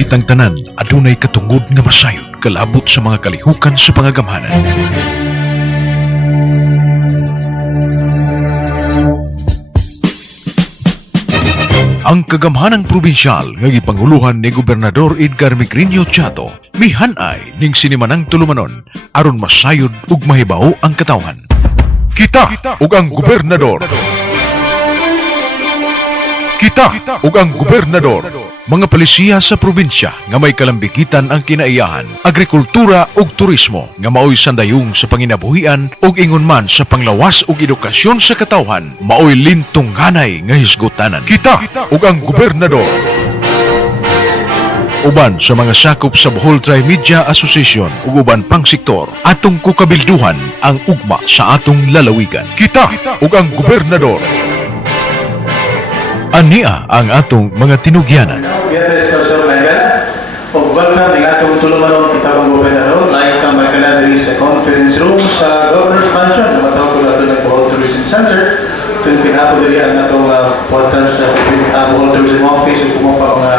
Kitang tanan adunay katungod nga masayod kalabot sa mga kalihukan sa pangagamhanan. Ang kagamhanang probinsyal nga gipanguluhan ni Gobernador Edgar Migrinio Chato mihanay ning sinimanang tulumanon aron masayod ug mahibaw ang katawhan. Kita ug ang gobernador. Kita ug ang gobernador. Mga palisiya sa probinsya nga may kalambigitan ang kinaiyahan, agrikultura ug turismo nga maoy sandayong sa panginabuhian ug ingon man sa panglawas ug edukasyon sa katawhan, maoy lintong hanay nga hisgutanan. Kita ug ang gobernador. Uban sa mga sakop sa Bohol Tri-Media Association ug uban pang sektor, atong kukabilduhan ang ugma sa atong lalawigan. Kita ug ang gobernador. Ania ang atong mga tinugyanan. Viernes National Mega, o welcome ng atong tulumanon kita pang gobernador. Lahat ang magkala diri sa conference room sa Governor's Mansion na matawag ko nato ng Bohol Tourism Center. Kung pinapo diri ang atong portal sa Bohol Tourism Office ug kung pa mga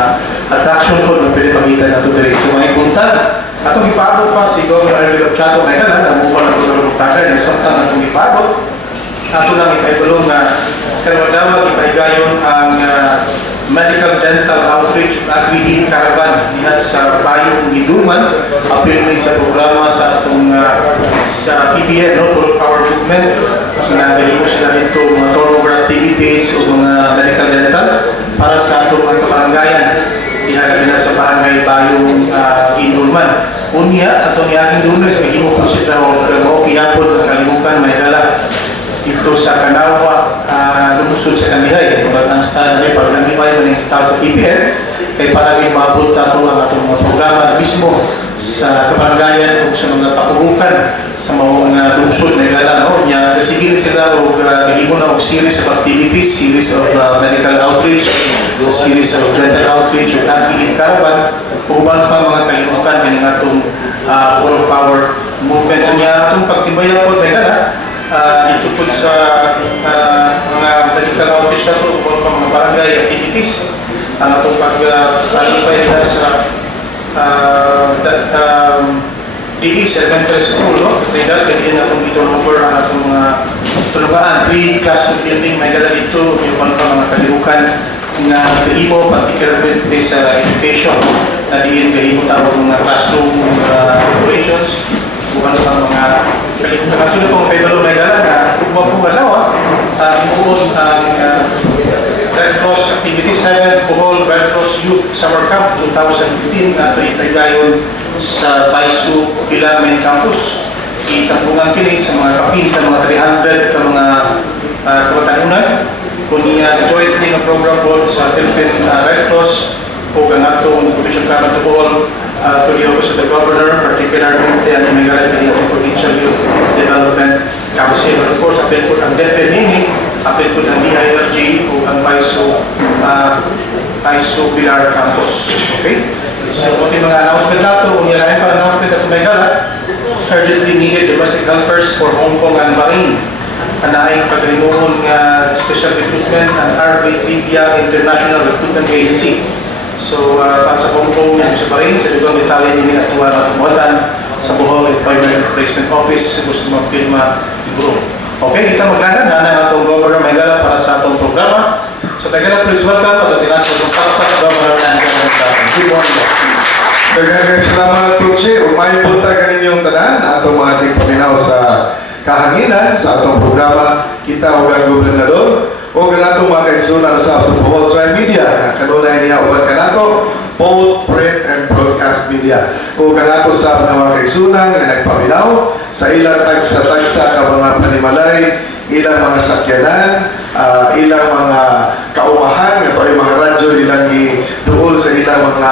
attraction ko na pwede pakita nato diri. So may punta, atong ipabot pa si Governor Edgar Chato na ito na mukha na ito ng butakan, isang atong ipabot. Ato lang ipaibulong na kalawag ipaigayon ang medical dental outreach agri caravan diha sa Bayong Giduman. Apil mo sa programa sa atong sa PBN, no? Puro Power Movement. So nagahimo sila dito mga turnover activities o mga medical dental para sa atong kabarangayan. Diha na sa barangay Bayong Giduman. Unya, atong iaging lunes, kahimo po sila o kiyapon ng kalimukan may dala ito sa Kanawa, lumusod sa Kamihay. Ang style na pag nangipay mo ng style sa PPN, kay para rin maabot na ito ang atong mga programa mismo sa kabarangayan o sa mga papubukan sa mga lumusod na igala. No? Kasigil sila o naging mo na series of activities, series of medical outreach, series of dental outreach, o agri caravan, uban pa mga kalimukan ng atong All Power Movement. Niya atong pagtibayan po na igala, itutod sa mga medical outreach na ito o mga barangay activities. Ang itong pag-alipay na sa DES Elementary School, no? Kaya dahil itong dito number ang itong tulungaan, 3 classroom building, may dala dito, yung pa mga kalihukan na kahimo, particularly sa education, na diin kahimo tawag mga classroom operations, bukan pa mga kalimutan. Katulad pong may balo may dala na kung pong alawa, imuos ang Red Cross Activity 7 Bohol Red Cross Youth Summer Camp 2015 na ito ipagayon sa Baisu Pila Main Campus. Itampungan kini sa mga kapin sa mga 300 ka mga kabatanunan. Kung niya jointly ng program board sa Philippine Red Cross o ang atong Commission Cabinet to Bohol to the Office of the Governor, particularly ang Imigay ng Provincial Youth Development Council. Of course, apel po ang DepEd, apel po ng DIRG o ang Baisu Pilar Campus. Okay? So, kung yung mga announcement na ito, kung nilalain pa announcement na ito may gala, urgently needed domestic helpers for Hong Kong and Bahrain. Anaing pagrinuon special recruitment and RV Libya International Recruitment Agency. So, pag sa Hong Kong yan sa Bahrain, sa ibang Italia nila at tuwa na tumuatan sa Bohol Employment Replacement Office, gusto magpirma group. Okay, kita maglanan na ng atong Governor Maygala para sa atong programa. So, Maygala, please welcome at atin sa itong pakpak Governor Maygala sa atin. Good morning. Daghang salamat po siya. Umay punta ka ninyong tanan atong mga tigpaminaw sa kahanginan sa atong programa Kita ug ang Gobernador o ang atong mga kaigsunan sa Bohol Tri-Media na kanunay niya uban kanato both print and broadcast media o kanato sa mga kaigsunan nga nagpaminaw sa ilang tagsa-tagsa ka mga panimalay, ilang mga sakyanan, ilang mga kaumahan nga ay mga radyo ilang giduol sa ilang mga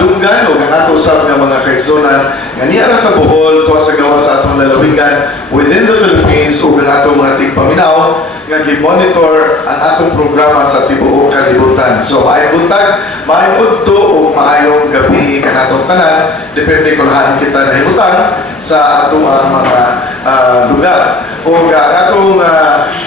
dunggan o kanato sa mga kaigsunan nga niya sa Bohol to sa gawa sa atong lalawigan within the Philippines o ang atong mga tigpaminaw nga gi-monitor ang atong programa sa tibuok kalibutan. So maayong buntag, maayong udto o maayong gabi kanatong tanan, depende kung haan kita nahibutang sa atong mga lugar. O atong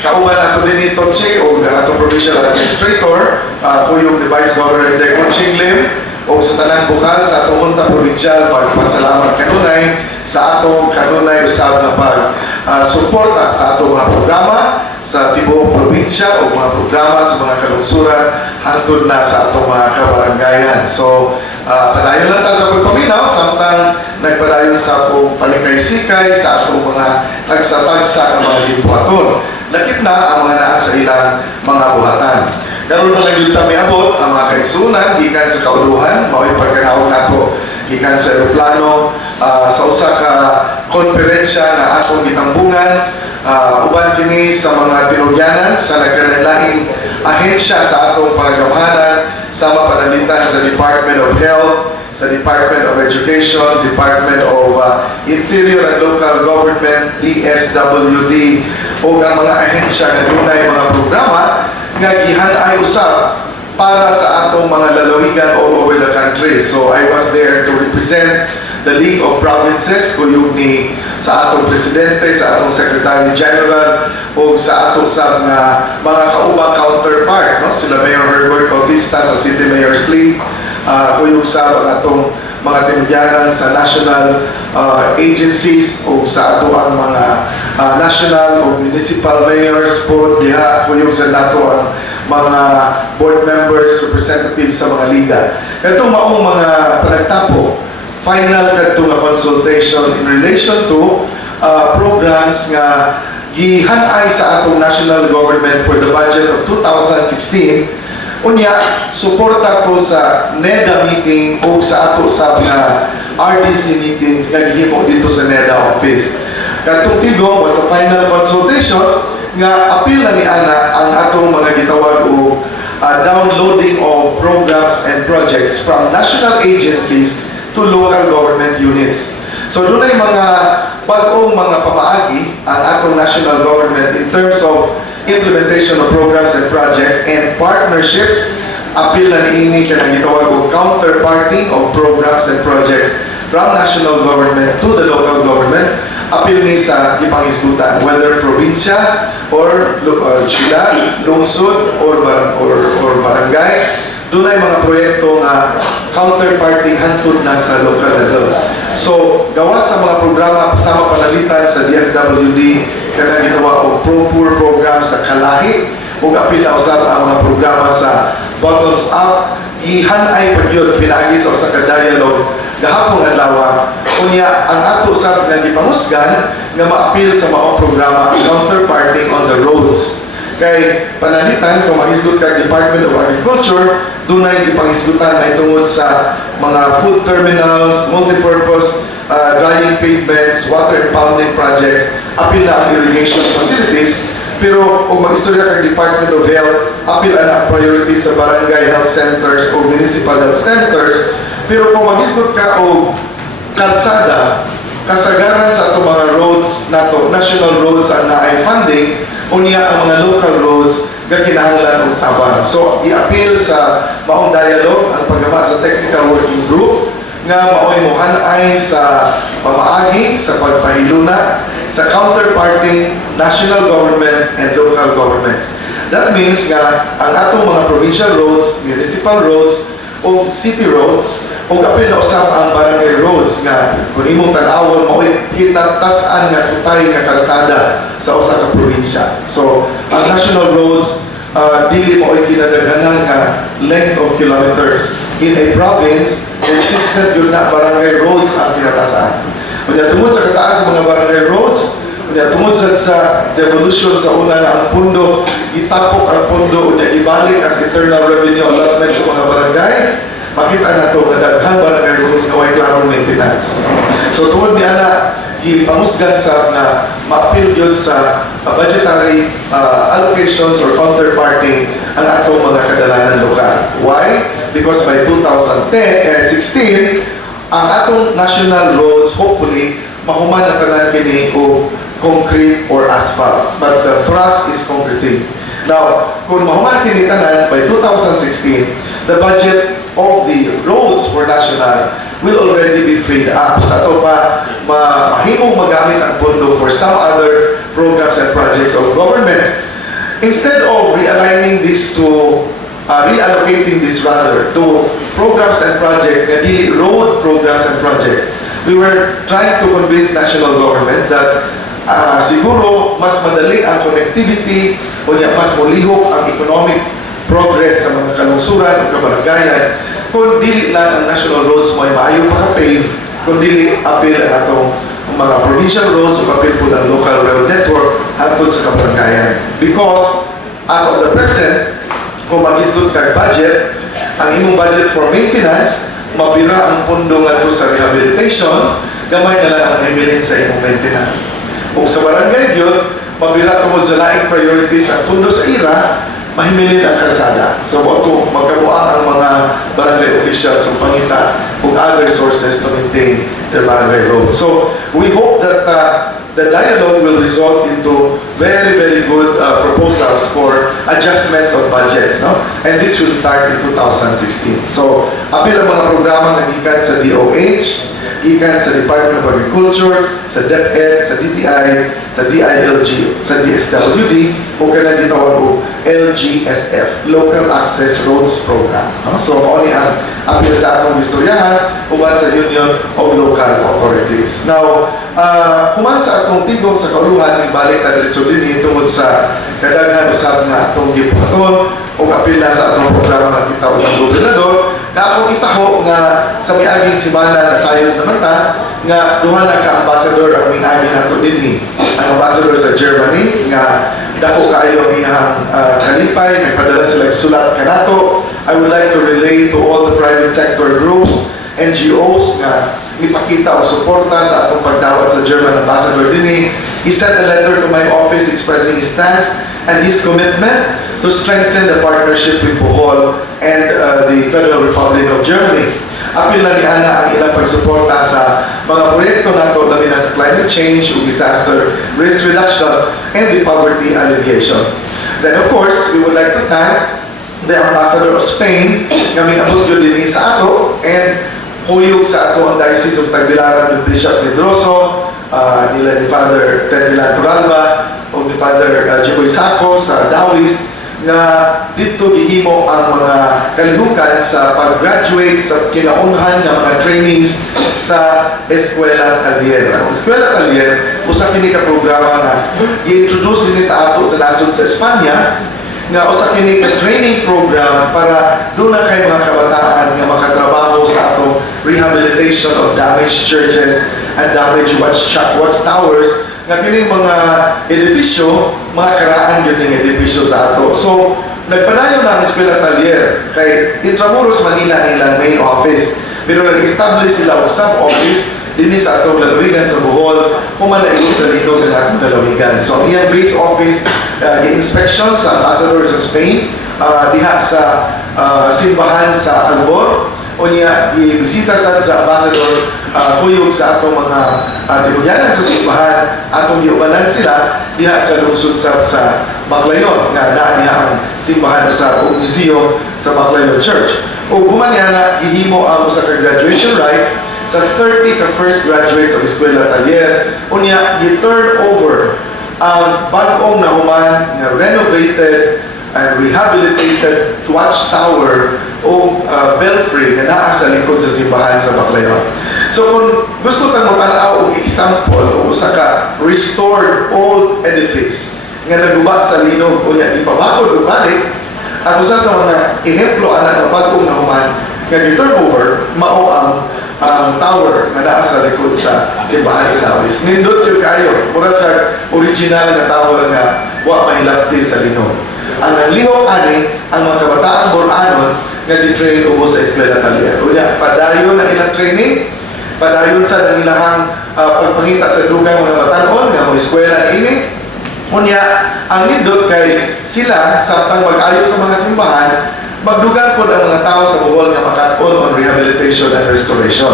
kauban ato din ito o atong provincial administrator, kuyong Vice Governor Inday Unching Lim, o sa tanang bukal sa atong unta provinsyal pagpasalamat kanunay sa atong kanunay usab na suporta sa atong mga programa sa tibuok probinsya o mga programa sa mga kalungsuran hangtod na sa atong mga kabaranggayan. So, padayon lang ta sa pagpaminaw samtang nagpadayon sa atong palikay-sikay sa atong mga tagsa-tagsa ka mga gibuhaton. Lakip na ang mga naa sa ilang mga buhatan. Karon na lang yung abot ang mga kaigsunan gikan sa kauluhan, mao'y pagkanaog nato gikan sa aeroplano sa usa ka konferensya na atong gitambungan uban kini sa mga tinugyanan sa nagkalain ahensya sa atong pangagamanan sama panamitan sa Department of Health, sa Department of Education, Department of Interior and Local Government, DSWD, o ang mga ahensya na dunay mga programa nga gihan-ay usab para sa atong mga lalawigan all over the country. So I was there to represent the League of Provinces, kuyog ni sa atong presidente, sa atong secretary general, o sa atong sa mga kaubang counterpart, no? Sila Mayor Herbert Bautista sa City Mayor's League, kuyog sa atong mga tinugyanan sa national agencies o sa ato ang mga national o municipal mayors po diha kuyog sa nato ang mga board members, representatives sa mga liga. Ito maong mga panagtapo final kadto nga consultation in relation to programs nga gihan-ay sa atong national government for the budget of 2016. Unya, suporta to sa NEDA meeting o sa ato sa mga RDC meetings nga gihimo dito sa NEDA office. Katong tigong was a final consultation nga apil na ni ana ang atong mga gitawag o downloading of programs and projects from national agencies to local government units. So doon ay mga bagong mga pamaagi ang atong national government in terms of implementation of programs and projects and partnership. Apil na niini ka nang gitawag o counterparting of programs and projects from national government to the local government. Apil ni sa ipangisgutan, whether probinsya or syudad, lungsod or barangay. Doon ay mga proyekto nga counterparty hantod na sa local level. So, gawa sa mga programa kasama panalitan sa DSWD, kaya ginawa o pro-poor program sa kalahi, o apil na usap ang mga programa sa bottoms-up, ihanay pagyod, pinagi sa usa ka dialogue, gahapong adlaw, unya ang ato usap nga gipangusgan nga maapil sa maong programa counterparting on the roads. Kay panalitan, kung mag-isgot ka Department of Agriculture, dunay ipangisgutan ay tungod sa mga food terminals, multipurpose drying pavements, water impounding projects, apil na ang irrigation facilities. Pero kung mag-istorya ka Department of Health, apil na priority sa barangay health centers o municipal health centers. Pero kung mag-isgot ka o kalsada, kasagaran sa itong mga roads nato, national roads ang naay funding, unya ang mga local roads nga kinahanglan og tabang. So, i-appeal sa maong dialogue ang paggama sa technical working group nga mao'y muhanay sa pamaagi sa pagpahiluna sa counterparting national government and local governments. That means nga ang atong mga provincial roads, municipal roads, o city roads, o kapil na usap ang barangay roads nga kung imong tanawon mao'y kinatasan nga tutay nga kalsada sa usa ka probinsya. So, ang national roads dili mao'y kinadaghanan nga length of kilometers. In a province, consistent yun na barangay roads ang kinatasan. Kaya tungod sa kataas sa mga barangay roads, kaya tungod sa devolution sa una nga ang pundo, itapok ang pundo, kaya ibalik as internal revenue allotment sa mga barangay, makita na ito na daghang barangay roads na way klarong maintenance. So tungod ni ana, gipamusgan sa na ma-appeal yun sa budgetary allocations or counterparting ang atong mga kadalanan lokal. Why? Because by 2016, ang atong national roads, hopefully, mahuman na tanan kini o concrete or asphalt. But the thrust is concrete. Now, kung mahuman kini tanan, by 2016, the budget of the roads for national will already be freed up. Sa ito pa, mahimong magamit ang pondo for some other programs and projects of government. Instead of realigning this to reallocating this rather to programs and projects, nga dili road programs and projects. We were trying to convince national government that siguro mas madali ang connectivity o mas mulihok ang economic progress sa mga kalungsuran o kabaranggayan kung dili lang ang national roads mo ay maayo maka-pave, kung dili apil ang atong mga provincial roads o apil po ng local rail network hangtod sa kabaranggayan. Because as of the present, kung mag-isgot kag budget, ang imong budget for maintenance, mabira ang pundo nga to sa rehabilitation, gamay na lang ang himilin sa imong maintenance. Kung sa barangay yun, mabira tungkol sa laing priorities ang pundo sa ira, mahimilin ang kalsada. So, ito, magkabuang ang mga barangay officials ng pangita kung other sources to maintain their barangay road. So, we hope that the dialogue will result into very, very good proposals for adjustments of budgets, no? And this will start in 2016. So, apil ang mga programa na gikan sa DOH, gikan sa Department of Agriculture, sa DepEd, sa DTI, sa DILG, sa DSWD, o kanang gitawag o LGSF, Local Access Roads Program. No? So, mauni ang apil sa atong istoryahan uban sa Union of Local Authorities. Now, human sa atong tigong sa kauluhan, ibalik na diretso din tungod sa kadaghan usab nga atong gipukaton o apil na sa atong programa ng kita ng gobernador, na ako itaho nga sa miaging simana na sayod naman ta, nga duha na ka-ambassador ang miaging nato dinhi. Ang ambassador sa Germany, nga dako kaayo ang iyang kalipay, nagpadala sila sulat kanato. I would like to relay to all the private sector groups, NGOs, nga ipakita o suporta sa atong pagdawat sa German ambassador dinhi. He sent a letter to my office expressing his stance and his commitment to strengthen the partnership with Bohol and the Federal Republic of Germany. Apil na ni Ana ang ilang pagsuporta sa mga proyekto nato labi na sa climate change, disaster risk reduction, and the poverty alleviation. Then of course, we would like to thank the Ambassador of Spain nga miabot yun din sa ato and huyog sa ato ang Diocese of Tagbilaran ng Bishop Pedroso, nila ni Father Ted Milan Turalba o ni Father Jiboy Saco sa Dawis, na dito gihimo ang mga kalihukan sa pag-graduate sa kinaunhan ng mga trainings sa Eskwela Talier. Ang Eskwela Talier, usa kini ka programa na i-introduce din sa ato sa nasod sa Espanya, nga usa kini ka training program para doon na kay mga kabataan nga makatrabaho sa atong rehabilitation of damaged churches and damaged watchtowers, nga kini mga edifisyo, mga karaan yun ng edifisyo sa ato. So, nagpadayon na ang Eskwela Talier kay Intramuros, Manila nilang main office. Pero nag-establish sila usang office din sa atong lalawigan sa Bohol, kumanaigong sa dito ng atong lalawigan. So, iyang base office, i-inspection sa ambassador sa Spain, diha sa simbahan sa Albor, o niya i-bisita sa ambassador, kuyog sa atong mga tinuyanan sa simbahan, atong iubanan sila diha sa lungsod sa Baclayon, nga naa niya ang simbahan sa museum sa Baclayon Church. O gumaniya na gihimo ang usa ka graduation rites sa 30 ka first graduates of Eskwela Talier, o niya i-turn over ang bagong nahuman na renovated and rehabilitated watchtower o belfry na naa sa likod sa simbahan sa Baclayon. So kung gusto kang matanaw og example o usa ka restored old edifice nga naguba sa linog o niya ipabagod o balik, ang usa sa mga ehemplo ana nga bagong nahuman nga gi-turnover mao ang tower nga naa sa likod sa simbahan sa Dawis. Nindot yung kayo, mura sa original nga tower nga wa mahilapti sa linog. Ang nanglihok ani ang mga kabataang Boranon nga di-train ubo sa Eskwela Talier. Unya, padayon ang ilang training, padayon sa nangilahang pagpangita sa dugang mga batanon nga mo eskwela ini. Unya, ang nindot kay sila samtang mag-ayo sa mga simbahan, magdugang po ang mga tao sa Bohol nga makaton on rehabilitation and restoration.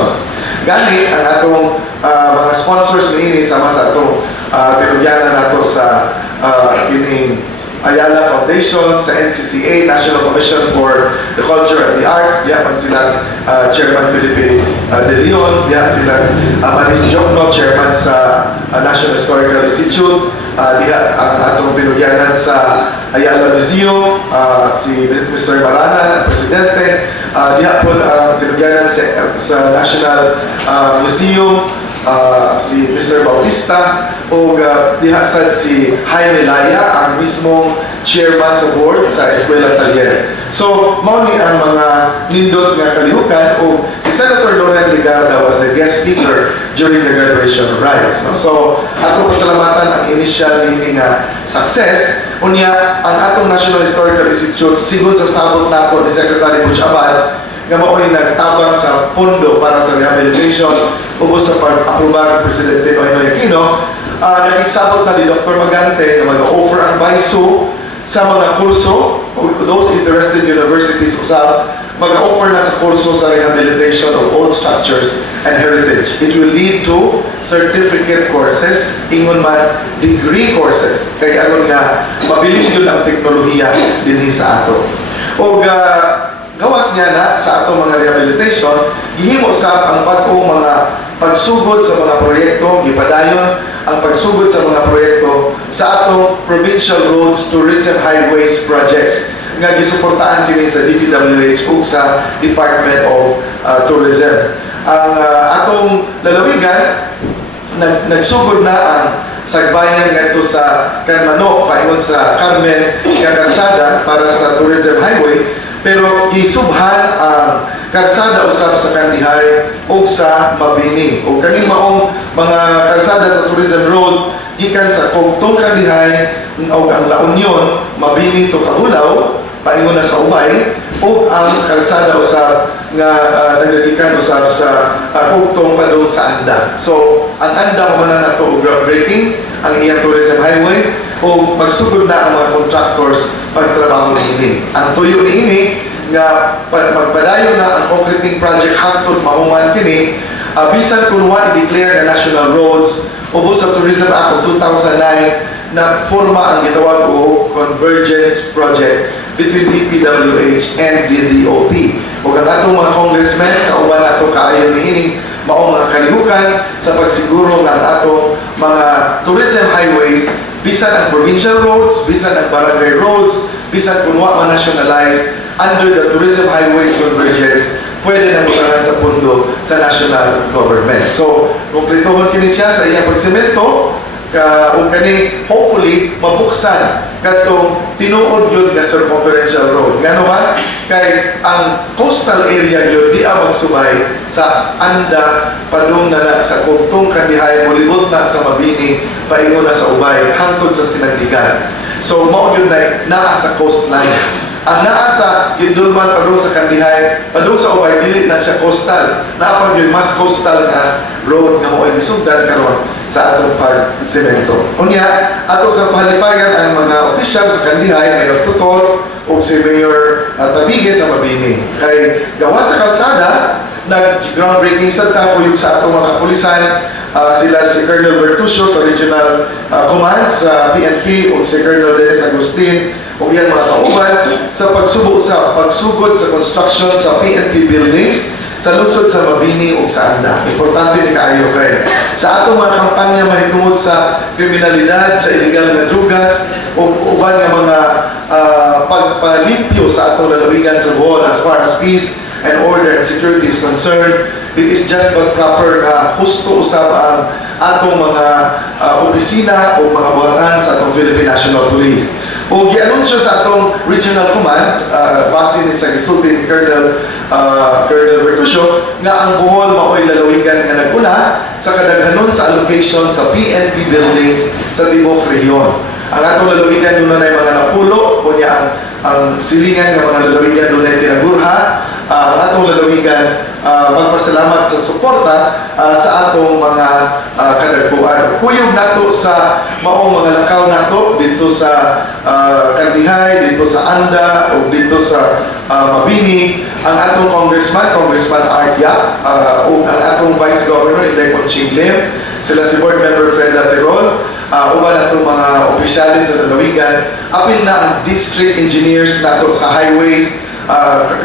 Gani ang atong mga sponsors ni ini sama sa atong tinugyanan nato sa kining Ayala Foundation, sa NCCA, National Commission for the Culture and the Arts. Diya man sila Chairman Felipe De Leon, diya sila Maris Jokno, Chairman sa National Historical Institute, diya ang atong tinugyanan sa Ayala Museum, si Mr. Marana, ang presidente, diha po tinugyanan sa National Museum, si Mr. Bautista, o diha sad si Jaime Laya, ang mismong chairman sa board sa Eskwela Taller. So, mao ni ang mga nindot nga kalihukan, o si Senator Loren Ligarda was the guest speaker during the graduation rites. No? So, ato pasalamatan ang initial meeting success. Unya, ang atong National Historical Institute, sigon sa sabot nato ni Secretary Butch Abad, nga mao'y nagtabang sa pondo para sa rehabilitation ubos sa pag-aprobar ng Presidente Noynoy Aquino. Nagsabot na ni Dr. Magante na mag-offer ang BISU sa mga kurso, those interested universities usab, mag-offer na sa kurso sa rehabilitation of old structures and heritage. It will lead to certificate courses, ingon man degree courses, kay aron nga mabiling yun ang teknolohiya dinhi sa ato. O gawas niya na sa atong mga rehabilitation, gihimo sa ang bagong mga pagsugod sa mga proyekto, gipadayon ang pagsugod sa mga proyekto sa atong provincial roads, tourism, highways projects nga gisuportahan kini sa DPWH ug sa Department of Tourism. Ang atong lalawigan nagsugod na ang sagbayan ngadto sa Carmano, paingon sa Carmen nga kalsada para sa tourism highway, pero isubhan ang kalsada usab sa Kandihay o sa Mabini. O kaning maong mga kalsada sa tourism road gikan sa Kgob Kandihay o ang La Union, Mabini to Kahulaw, paingon na sa Ubay, o ang kalsada usab nga nagagikan usab sa Kgob padung sa Anda. So, ang Anda ko na nato groundbreaking ang iyang tourism highway o magsugod na ang mga contractors pagtrabaho niini. Ang tuyo niini nga magpadayon na ang concreting project hangtod mahuman kini, bisan kung i-declare na national roads ubos sa Tourism Act of 2009 na forma ang gitawag o convergence project between DPWH and the DOT. O ang atong mga congressmen, kauban nato kaayo niini maong mga kalihukan sa pagsiguro ng atong mga tourism highways, bisan ang provincial roads, bisan ang barangay roads, bisan kung ma-nationalize under the tourism highways convergence, pwede nang utangan sa pundo sa national government. So, kumpletohon kini siya sa iyang pagsemento, o kani hopefully mabuksan katong tinuod yun nga circumferential road. Nga naman, kay ang coastal area yun di magsubay sa Anda, padung na sa Kgob Kandihay, mulibot na sa Mabini, paingon na sa Ubay, hangtod sa Sinandigan. So, mao yun na naa sa coastline. Ang naa sa Gindulman, padung sa Kandihay, padung sa Ubay, dili na siya coastal. Naapag yun, mas coastal na road nga mo ay nisugdan karon sa atong pag-semento. Unya, ato sa pahalipayan ang mga official sa Kandihay, Mayor Tutor, o si Mayor Tabige sa Mabini. Kay gawa sa kalsada, nag-groundbreaking sa tapuyog sa atong mga kapulisan, sila si Colonel Bertuccio sa Regional Command sa PNP o si Colonel Dennis Agustin o yan mga kauban sa pagsugod sa construction sa PNP buildings sa lungsod sa Mabini o sa Anda. Importante ni kaayo kay sa atong mga kampanya mahitungod sa kriminalidad, sa illegal na drugas o uban nga mga pagpalimpyo sa atong lalawigan sa buhol as far as peace and order and security is concerned. It is just but proper na husto usab ang atong mga opisina o mga buhatan sa atong Philippine National Police. O gi-anunsyo sa atong Regional Command, base ni sa gisulti ni Colonel Bertuccio, nga ang Bohol mao'y lalawigan nga naguna sa kadaghanon sa allocation sa PNP buildings sa Tibok Region. Ang atong lalawigan doon na mga napulo, o niya ang silingan ng mga lalawigan doon ay tinagurha. Ang atong lalawigan magpasalamat sa suporta sa atong mga kadagpuan. Kuyog nato sa maong mga lakaw nato dito sa Kandihay, dito sa Anda, o dito sa Mabini, ang atong Congressman Art Yap, o ang atong Vice Governor Inday Conching Lim, sila si Board Member Fred Laterol, uban atong mga opisyalis sa lalawigan, apil na ang district engineers nato sa highways,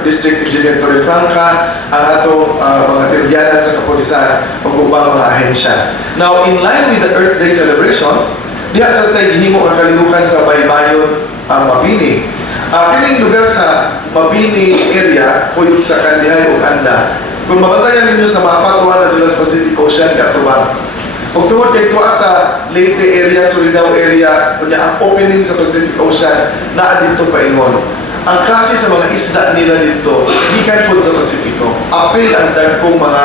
District Engineer Torre Franca, ang atong mga tiryanan sa kapulisan o ubang mga ahensya. Now, in line with the Earth Day celebration, diha sa tayo gihimo ang kalihukan sa baybayon ang Mabini. Kining lugar sa Mabini area, kuyog sa Kandihay o Anda, kung mabantayan ninyo sa mapa, tuwa na sila sa Pacific Ocean, katubang. Kung tungod kay tuwa sa Leyte area, Surigao area, kunya ang opening sa Pacific Ocean, naa dito pa ingon. Ang klase sa mga isda nila dito, gikan po sa Pasifiko. Apil ang dagkong mga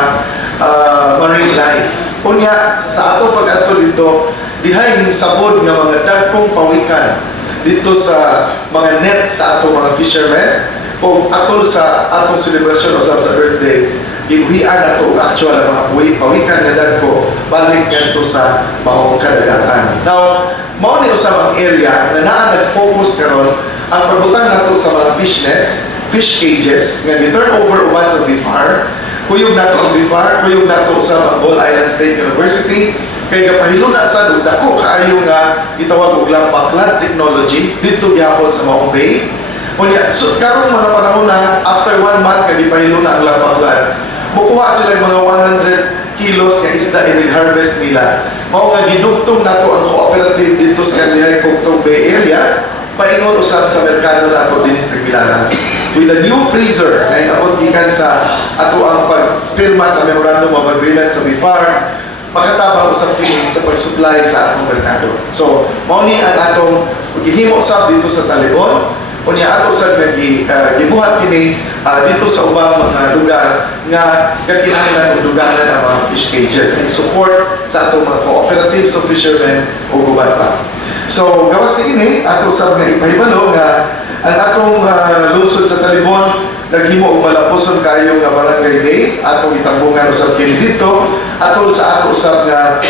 marine life. Kunya, sa ato pag-ato dito, dihay sabod nga mga dagkong pawikan dito sa mga net sa ato mga fishermen o atol sa atong celebration o sa birthday. Ibuhian na ito actual ang mga pawikan na dagko balik nito sa maong kadagatan. Now, mao ni usab ang area na naa nag-focus karon ang pagbutang nato sa mga fish nets, fish cages nga gi-turn over uban sa BIFAR. Kuyog nato ang BIFAR, kuyog nato sa Bohol Island State University kay gapahilo na sa dako kaayo nga gitawag og lampaklan technology dito gyapon sa Maong Bay. Unya, so karong mga panahon na after 1 month kay gipahilo na ang lampaklan, mukuha sila mga 100 kilos nga isda i-harvest nila. Mao nga gidugtong nato ang cooperative dito sa Kandihay Kogtong Bay area, paingon usab sa merkado nato dinhi sa Tagbilaran. With a new freezer na inabot gikan sa ato ang pagpirma sa memorandum of agreement sa BIFAR, makatabang usab kini sa pag-supply sa atong merkado. So, mao ni ang atong gihimo usab dito sa Talibon. Unya ato usab gibuhat kini dito sa ubang mga lugar nga kakinahanglan og dugangan ang mga fish cages in support sa atong mga cooperatives of fishermen o gubat pa. So gawas kini ato usab nga ipahibalo nga ang atong lungsod sa Talibon naghimo og malapuson kayo nga barangay day atong itambungan usab kini dito atol sa ato usab nga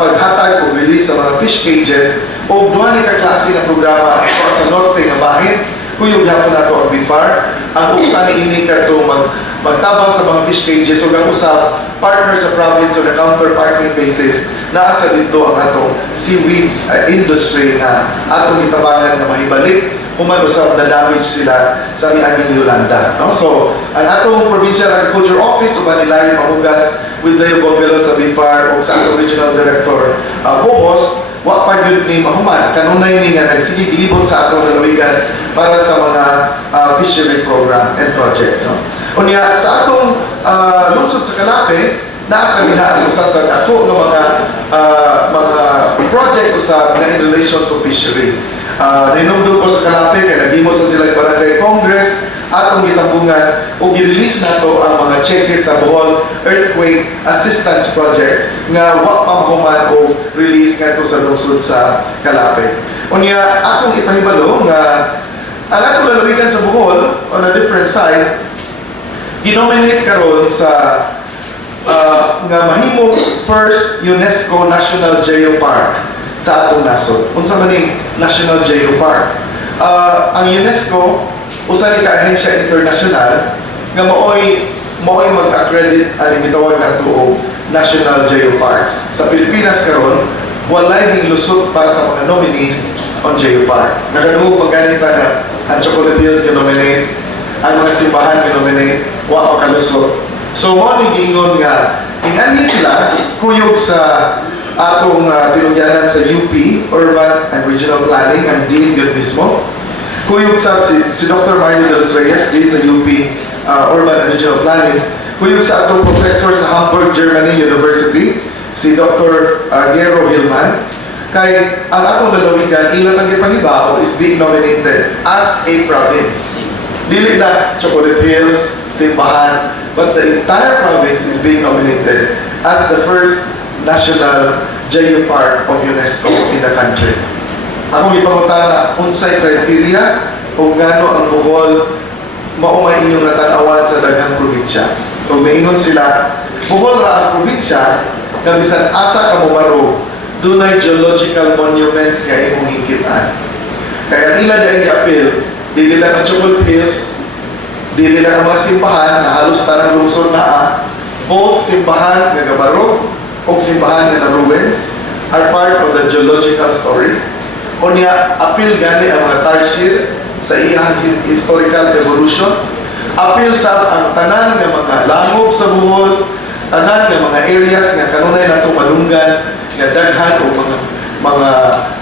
paghatag og release sa mga fish cages o duha ni ka klase nga programa sa norte nga bahin kuyog gyapon nato ang BIFAR ang usa ni ini kadtong magtabang sa mga fish cages ug ang usab partner sa province on a counterparting basis naa sa dito ang atong seaweeds industry nga atong gitabangan nga mahibalik kuman usab na damage sila sa miaging Yolanda, no? So ang atong Provincial Agriculture Office uban ni Larry Mahugas with Leo Bongelo sa BIFAR o sa atong Regional Director Bogos wa pa gyud ni mahuman kanunay ni nga nagsige gilibot sa atong lalawigan para sa mga fishery program and projects, no? Unya sa atong lungsod sa Calape nasa liha usa sa dako nga mga projects usab nga in relation to fishery. Rinumdum ko sa Calape kay naghimo sa sila barangay Congress atong gitambungan o gi-release nato ang mga cheque sa Bohol Earthquake Assistance Project nga wa pa mahuman o release ngadto sa lungsod sa Calape. Unya akong ipahibalo nga ang atong lalawigan sa Bohol on a different side ginominate karon sa nga mahimong first UNESCO National Geopark sa atong nasod. Unsa man ning National Geopark? Ang UNESCO usa ni ka ahensya internasyonal nga maoy mag-accredit ani gitawag nato og National Geoparks. Sa Pilipinas karon walay lusot para sa mga nominees on Geopark. Nakadungog pagganita na ang Chocolate Hills nominate, ang mga simbahan nominate, wa makalusot. So mo ni giingon nga ingani sila kuyog sa atong tinugyanan sa UP, Urban and Regional Planning, ang Dean yun mismo. Kuyog sa si Dr. Mario de los Reyes, Dean sa UP, Urban and Regional Planning. Kuyog sa atong professor sa Hamburg, Germany University, si Dr. Gero Hillman. Kay ang atong lalawigan, ilan ang ipahibao is being nominated as a province. Dili na Chocolate Hills, Simbahan, but the entire province is being nominated as the first National Geopark of UNESCO in the country. Akong ipangutan na unsay criteria kung gano ang Bohol maumay inyong natanawan sa daghang probinsya. Kung maingon sila, Bohol ra ang probinsya nga bisan asa ka mumaro, dunay geological monuments nga imong hingkitan. Kaya nila dahil i-appeal, dili lang ang Chocolate Hills, dili lang ang mga simbahan na halos tanang lungsod na both simbahan nga gabarog o simbahan nga na ruins are part of the geological story. O niya, appeal gani ang mga tarsier sa iyang historical evolution. Appeal sa ang tanan nga mga langob sa Bohol, tanan nga mga areas nga kanunay natong malunggan nga daghan o mga mga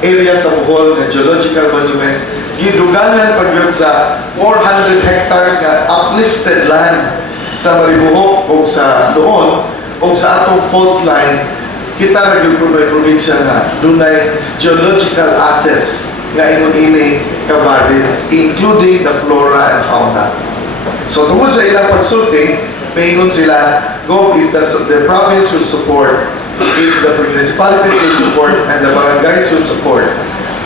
area sa Bohol nga geological monuments, gidugangan pag yun sa 400 hectares nga uplifted land sa Maribohok o sa Loon o sa atong fault line. Kita ra gyud ko may probinsya nga dunay geological assets nga ingon ini kabarin, including the flora and fauna. So tungkol sa ilang pagsulti, maingon sila, Kgob, if the province will support, if the municipalities will support, and the barangays will support,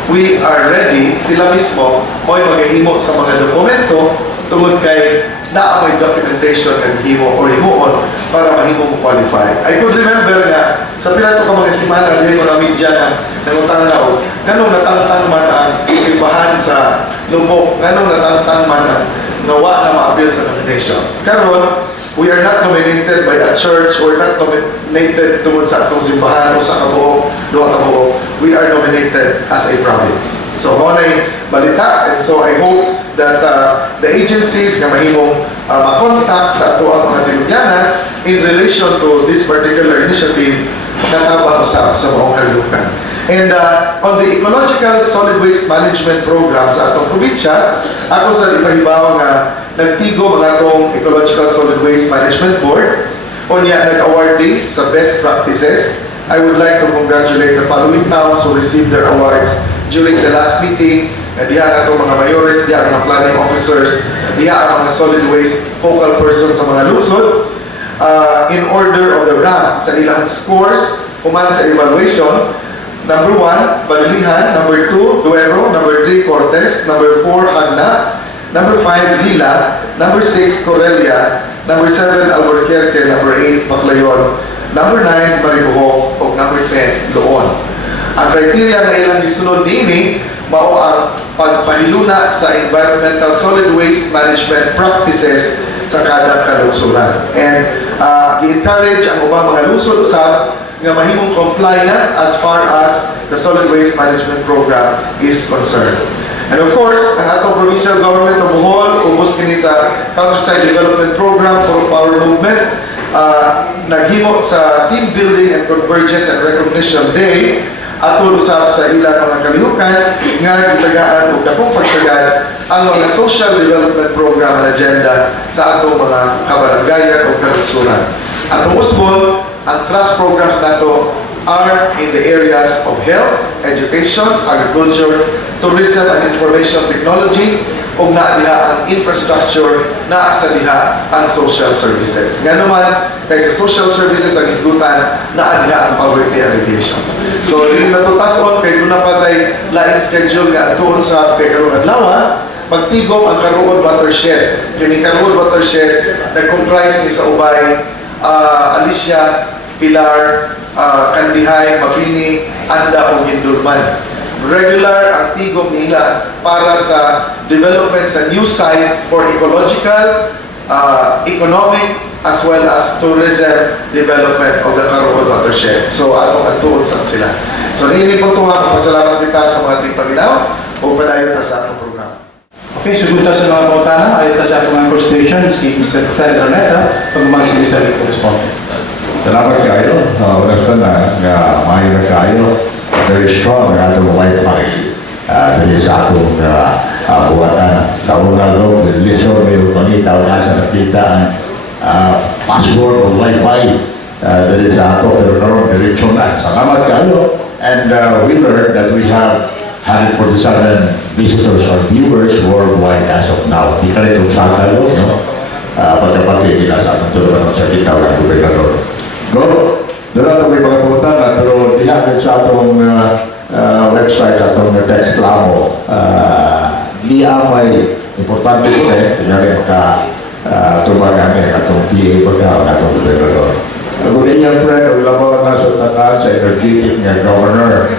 we are ready, sila mismo, mo'y maghihimo sa mga dokumento tungod kay naa may documentation nga himo or himuon para mahimo mo qualify. I could remember nga sa pinato ka mga simana dihay mga media nga nangutanaw nganong natangtang man ang simbahan sa Lubok, nganong natangtang man ang nawa na ma-appeal sa nomination. Karon, we are not nominated by a church, we're not nominated tungod sa atong simbahan o sa kabuok, duha ka buok. We are nominated as a province. So, mo na balita, and so I hope that the agencies nga mahimong makontak sa ato ang mga tilugyanan in relation to this particular initiative, makatabang sa maong kalukan. And on the ecological solid waste management program sa atong probinsya, ako sa ibahibaw nga nagtigo mga atong ecological solid waste management board o niya nag-award din sa best practices. I would like to congratulate the following towns who received their awards during the last meeting. Diha na itong mga mayores, diha ang mga planning officers, diha ang mga solid waste focal persons sa mga lungsod. In order of the rank sa ilang scores, uman sa evaluation, number 1, Balilihan, number 2, Duero, number 3, Cortes, number 4, Hagna, number 5, Lila, number 6, Corelia, number 7, Albuquerque, number 8, Baclayon, number 9, Maribohok, o number 10, Loon. Ang criteria na ilang gisunod niini mao ang pagpahiluna sa environmental solid waste management practices sa kada kalungsuran. And gi-encourage ang ubang mga lungsod usab nga mahimong compliant as far as the solid waste management program is concerned. And of course, ang atong provincial government of Bohol, ubos kini sa Countryside Development Program for Power Movement, naghimo sa Team Building and Convergence and Recognition Day atol usab sa ilang mga kalihukan nga gitagaan og dakong pagtagad ang mga social development program and agenda sa atong mga kabarangayan o kalungsuran. Atong usbon, ang trust programs nato are in the areas of health, education, agriculture, tourism and information technology, o naa diha ang infrastructure, naa sa diha ang social services. Nga naman, kay sa social services ang isgutan, naa diha ang poverty alleviation. So, rin natutason, kay doon na patay laing schedule nga tuon sa kay karong adlaw, magtigom ang Kgob watershed. Kini Kgob watershed, nag-comprise ni sa ubay, Alicia, Pilar, Kandihay, Mabini, Anda o Hindulman. Regular ang tigom nila para sa development sa new site for ecological, economic, as well as tourism development of the Kgob watershed. So, atong atuon sa sila. So, nini po tunga, pasalamat kita sa mga tigpaminaw o padayon ta sa atong programa. Okay, sugunta sa mga pangutana, ayon sa atong mga question, si Secretary Arneta, pag magsigisal ito respondent. Salamat kayo. Understand na may na kayo. Very strong ang atong Wi-Fi. Dali sa atong buwatan. Sa una loob, lisor may pangitaw na sa nakita ang password o Wi-Fi. Dali sa ato, pero karoon, diretso na. Salamat kayo. And we learned that we have 147 visitors or viewers worldwide as of now. Di ka rin sa tayo, no? Pagkapati nila sa atong tulungan sa kita ng gobernador. Kgob, doon natin may mga punta na pero dihatid sa atong website, sa atong text klamo. Di may importante ko kunyari maka-tumagan atong PA pagka atong gobernador. Kung inyong friend, ang labaw na sa tataan sa energetic nga governor,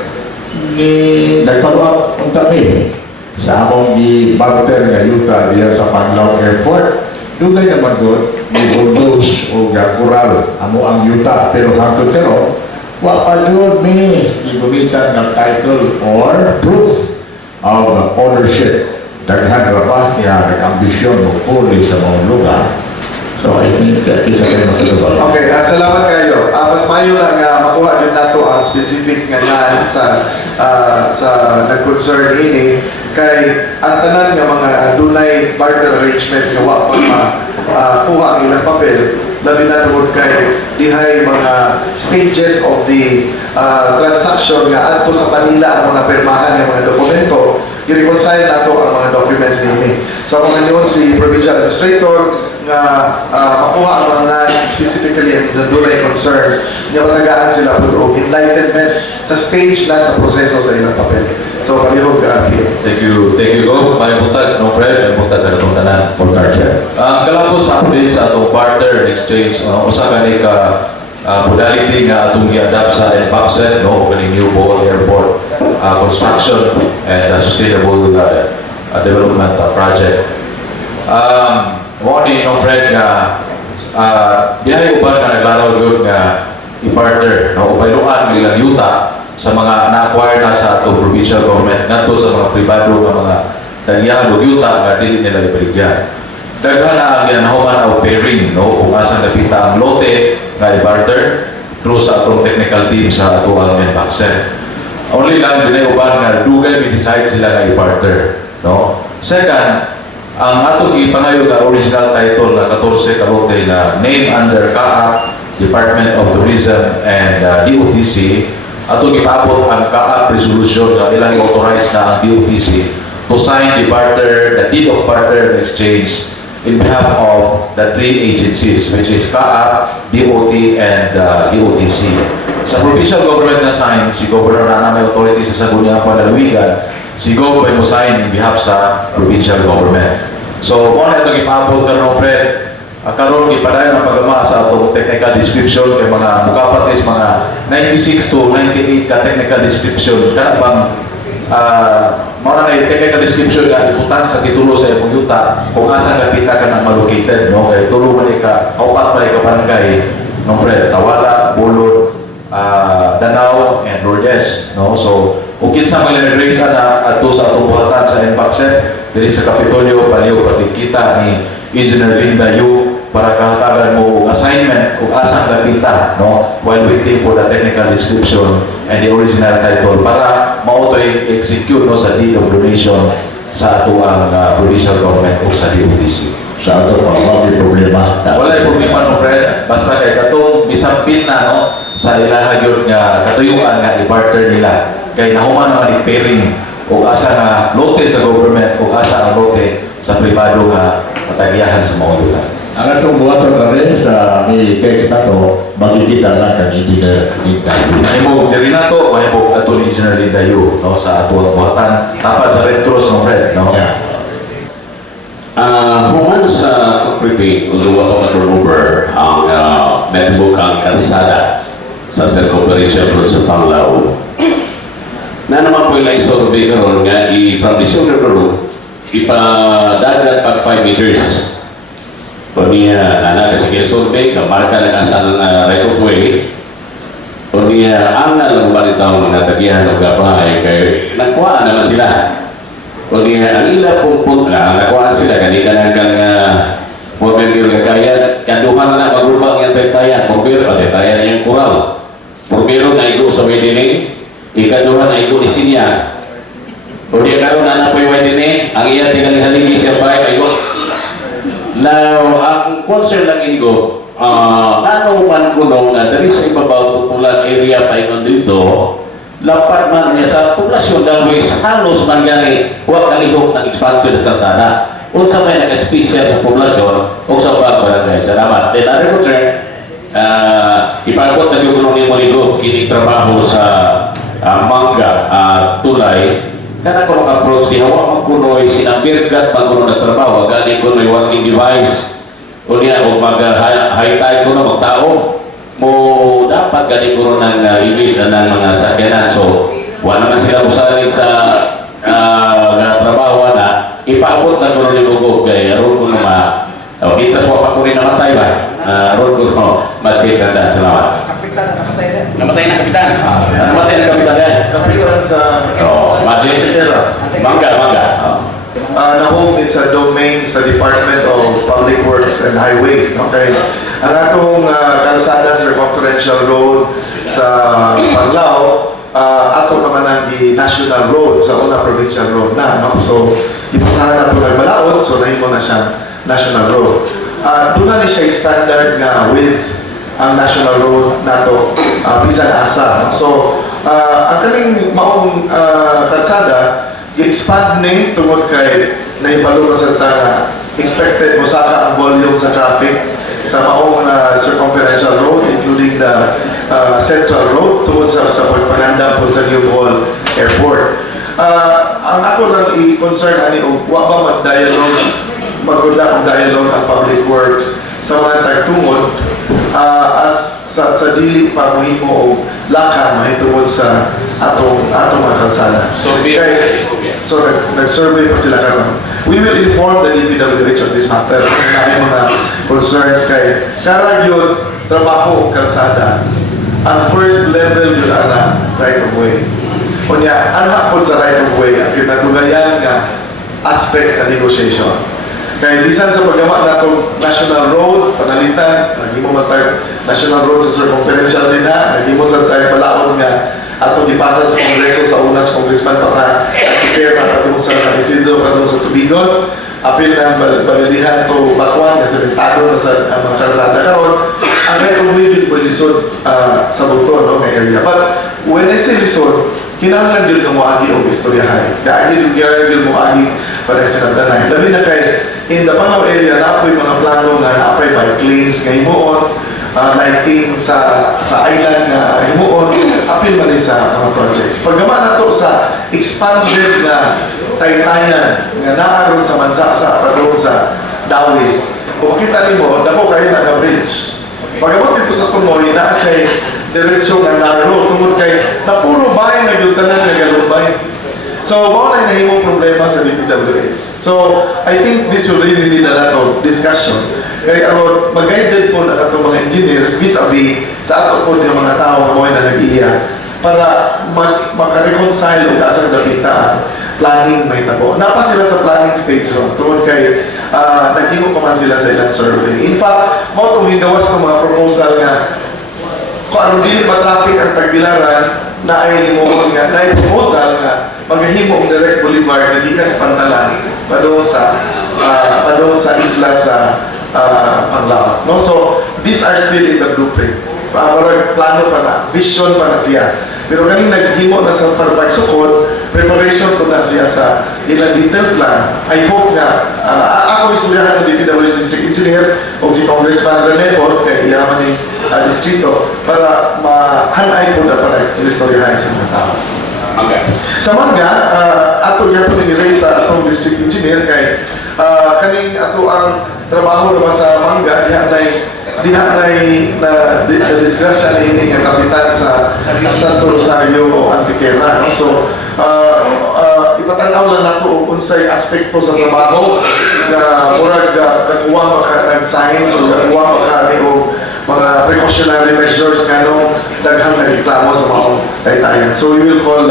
nagfollow up ang tabi sa among di-banter nga yuta diya sa Panglao Airport. Dugay naman doon, may bulldoze o kural, amo ang yuta, pero hangtod pero, wa pa doon may igumitan ng title or proof of ownership. Daghan ra pa niya nag-ambisyon mo puli sa mga lugar. So I think that is a very suitable. Okay, salamat kayo. Mas mayo lang makuha din nato ang specific nga naan sa nag-concern ini kay ang tanan nga mga dunay barter arrangements nga wa pa kuha ang ilang papel labi na tungod kay dihay mga stages of the transaction nga adto sa Manila ang mga pirmahan ng mga dokumento i-reconcile nato ang mga documents nini. So kung ngayon si Provincial Administrator nga makuha ang mga specifically ang dunay concerns nga matagaan sila po enlightenment sa stage na sa proseso sa ilang papel. So palihog Thank you, Kgob. May buntag, no Fred, may buntag na itong tanan. Buntag siya. Ang kalabot sa update sa atong barter and exchange, usa ka ni ka modality nga atong i-adapt sa NPACSET, no, kaning new Bohol Airport construction and sustainable development project. Mo ni no Fred nga dihay uban nga naglaraw gyud nga i-barter, no, upayluan nilang yuta sa mga na-acquire na sa atong provincial government ngadto sa mga pribado nga mga tagyahan o yuta nga dili nila ibaligyan. Daghan na ang ginahuman o pairing, no, kung asang napita ang lote nga i-barter through sa atong technical team sa atong NPACSET. Only lang dinay uban nga dugay mi-decide sila nga i-barter, no. Second, ang atong ipangayo nga original title na 14 ka lote na name under CAAP, Department of Tourism and DOTC, atong ipabot ang CAAP resolution nga ilang authorized na ang DOTC to sign the deed of barter and exchange in behalf of the three agencies, which is CAAP, DOT, and DOTC. Sa provincial government na sign, si Governor na may authority sa Sangguniang Panalawigan, si Kgob ay mo sign in behalf sa provincial government. So, kung ano itong ipabot ka rin, Fred, karon gipadayon ang pagama sa atong technical description kay mga mukapat is mga 96 to 98 ka technical description kana bang mao na technical description nga ibutan sa titulo sa imong yuta kung asa ka kita ka nang located, no, kay tulo man ka upat man ka barangay, no Fred, Tawala, Bulod, Danao and Lourdes, no. So kung kinsa man i-raise na adto sa atong buhatan sa NPACSET diri sa Kapitolyo paliw patikita ni Engineer Linda Yu para kahatagan mo assignment kung asang lapita, no, while waiting for the technical description and the original title para mautoy execute, no, sa deed of donation sa ato ang provincial government o sa DOTC. Sa ato pa, may problema. Wala yung problema, no Fred, basta kay katong misampin na, no, sa ilaha yun nga katuyuan nga i-barter nila kay nahuman naman i-pairing o asa nga lote sa government o asa ang lote sa privado nga matagyahan sa mga lugar. Ang atong buhaton na rin sa may text na to, makikita lang kang engineer Linda Yu. Mahibog diri na to, mahibog ato ni Engineer Linda Yu, no, sa ato ang buhatan. Dapat sa Red Cross, no Fred, no? Yeah. Human sa concrete, ulo ako turnover ang netbook ang kalsada sa circumferential road sa Panglao. Na naman po ilang survey karon nga from the sugar road, ipadagat pag 5 meters. O niya, sige survey, kamarka lang asan right of way. O niya, ang nalang balitaw mga tagihan o gabay, kay nagkuhaan naman sila. O niya, ang ila pong nagkuhaan sila, kanina hanggang Morbero kaya kaduhan na magrubang yung taytayan, Morbero, taytayan yung kural. Morbero na ito sa wedding, ikaduhan na ito ni Sinya. O niya karoon na po yung wedding, ang iya tinggal haligi siya pa ay now, ang concern lang ito, ano man kuno nga dari sa ibabaw tutulan area pa ito dito, lapat man niya sa populasyon dahil halos man gani, huwag kalihok ng expansion sa kalsada. Kung sa may nag-espesyal sa populasyon, o sa barangay. Salamat. Then, other concern, ipagkot na yung kuno ni Maligo, kinig trabaho sa mangga, tulay, kana ko approach di hawa magkunoy sinambirgat magkuno na trabaho gani ko may working device o niya o high tide ko na magtao mo dapat gani ko nang limit ng mga sakyanan so wala naman sila usalit sa trabaho na ipaabot na ko ni Kgob kay aron ko na kita swapa ko rin namatay ba aron ko no ma-check na salamat. Namatay na kapitan. Namatay na kapitan yan. Kapitan sa Mangga. na home is a domain sa Department of Public Public Works and Highways. Okay? Ang atong kalsada circumferential road sa Panglao, ato naman ang di national road sa una provincial road na. No? So, ipasahan na ito nagbalaod, so nahimo na siya national road. Doon na siya standard nga with ang national road nato bisan asa. No? So, ang kaming maong kalsada, i-expand ni tungod kay naibalo na sa expected mo saka ang volume sa traffic sa maong circumferential road, including the central road tungod sa pagpaganda po sa New Hall Airport. Ang ako lang i-concern ani o wa ba mag-dialogue, magkunda ang dialogue ang Public Works sa mga tagtungod as sa dili pa mahimo o laka mahitungod sa atong mga kalsada. So nag-survey pa sila karon. We will inform the DPWH on this matter. Ang mga concerns kay karagyon trabaho kalsada. Ang first level yun ana right of way. Kunya ana po sa right of way ang kinaguluyan nga aspects sa negotiation. Kaya bisan sa paggawa nato national road, panalitan, nagimo matag national road sa circumferential din na, nagimo sa tayo palaon nga atong ipasa sa Kongreso sa unas Congressman pa kaya katong sa San Isidro, katong sa Tubigon, apil ng balilihan to Batuan, kasi rentado na sa mga kalsada karon, ang right of way will lisod sa buto, no, may area. But when I say lisod, kinahanglan din ng muagi o istoryahan. Kaya din mo agi para sa kantanay. Labi na kay in the Pangaw area, napoy mga plano nga napoy bike lanes nga himuon, lighting sa island nga himuon, apil man sa mga projects. Paggawa na to sa expanded na taytayan nga naaron sa Mansasa padung sa Dawis. Kung makita nimo, dako kayo na bridge. Pagabot dito sa Tumoy, na siya diretsyo nga narrow, tungod kay na puro bahay na yung tanan nga galubay. So, mga na nahimong problema sa DPWH. So, I think this will really need a lot of discussion. Kaya mag-guided po na itong mga engineers vis-a-vis sa ato po ng mga tao na nag-iya para mas makareconcile o kasang dapita planning may tabo. Napa sila sa planning stage ron. Tungod kay nagimo pa man sila sa ilang survey. In fact, mo itong hindawas ng mga proposal nga kung ano dili ma-traffic ang Tagbilaran na ay himuon nga, na ay proposal nga maghahimo ang direct boulevard na gikan sa Pantalan padung sa isla sa Panglao. No? So, these are still in the blueprint. Plano pa na, vision pa na siya. Pero kaning naghimo na sa pagsukod, preparation po na siya sa ilang detailed plan. I hope na ako istoryahan ng DPWH District Engineer o si Congressman Renepo kay iyaman ni distrito para mahanay po na para istoryahan sa mga tao. Okay. Sa Manga, ato niya po nilay sa atong District Engineer kay kaning ato ang trabaho na sa Manga diha na disgrasya ni nga kapitan sa Santo Rosario o Antiquera. So, ipatanaw lang nato kung unsay aspekto sa trabaho na murag kagwa maka-science o kagwa maka o mga precautionary measures nga nung daghang nagreklamo sa mga taytayan. So, we will call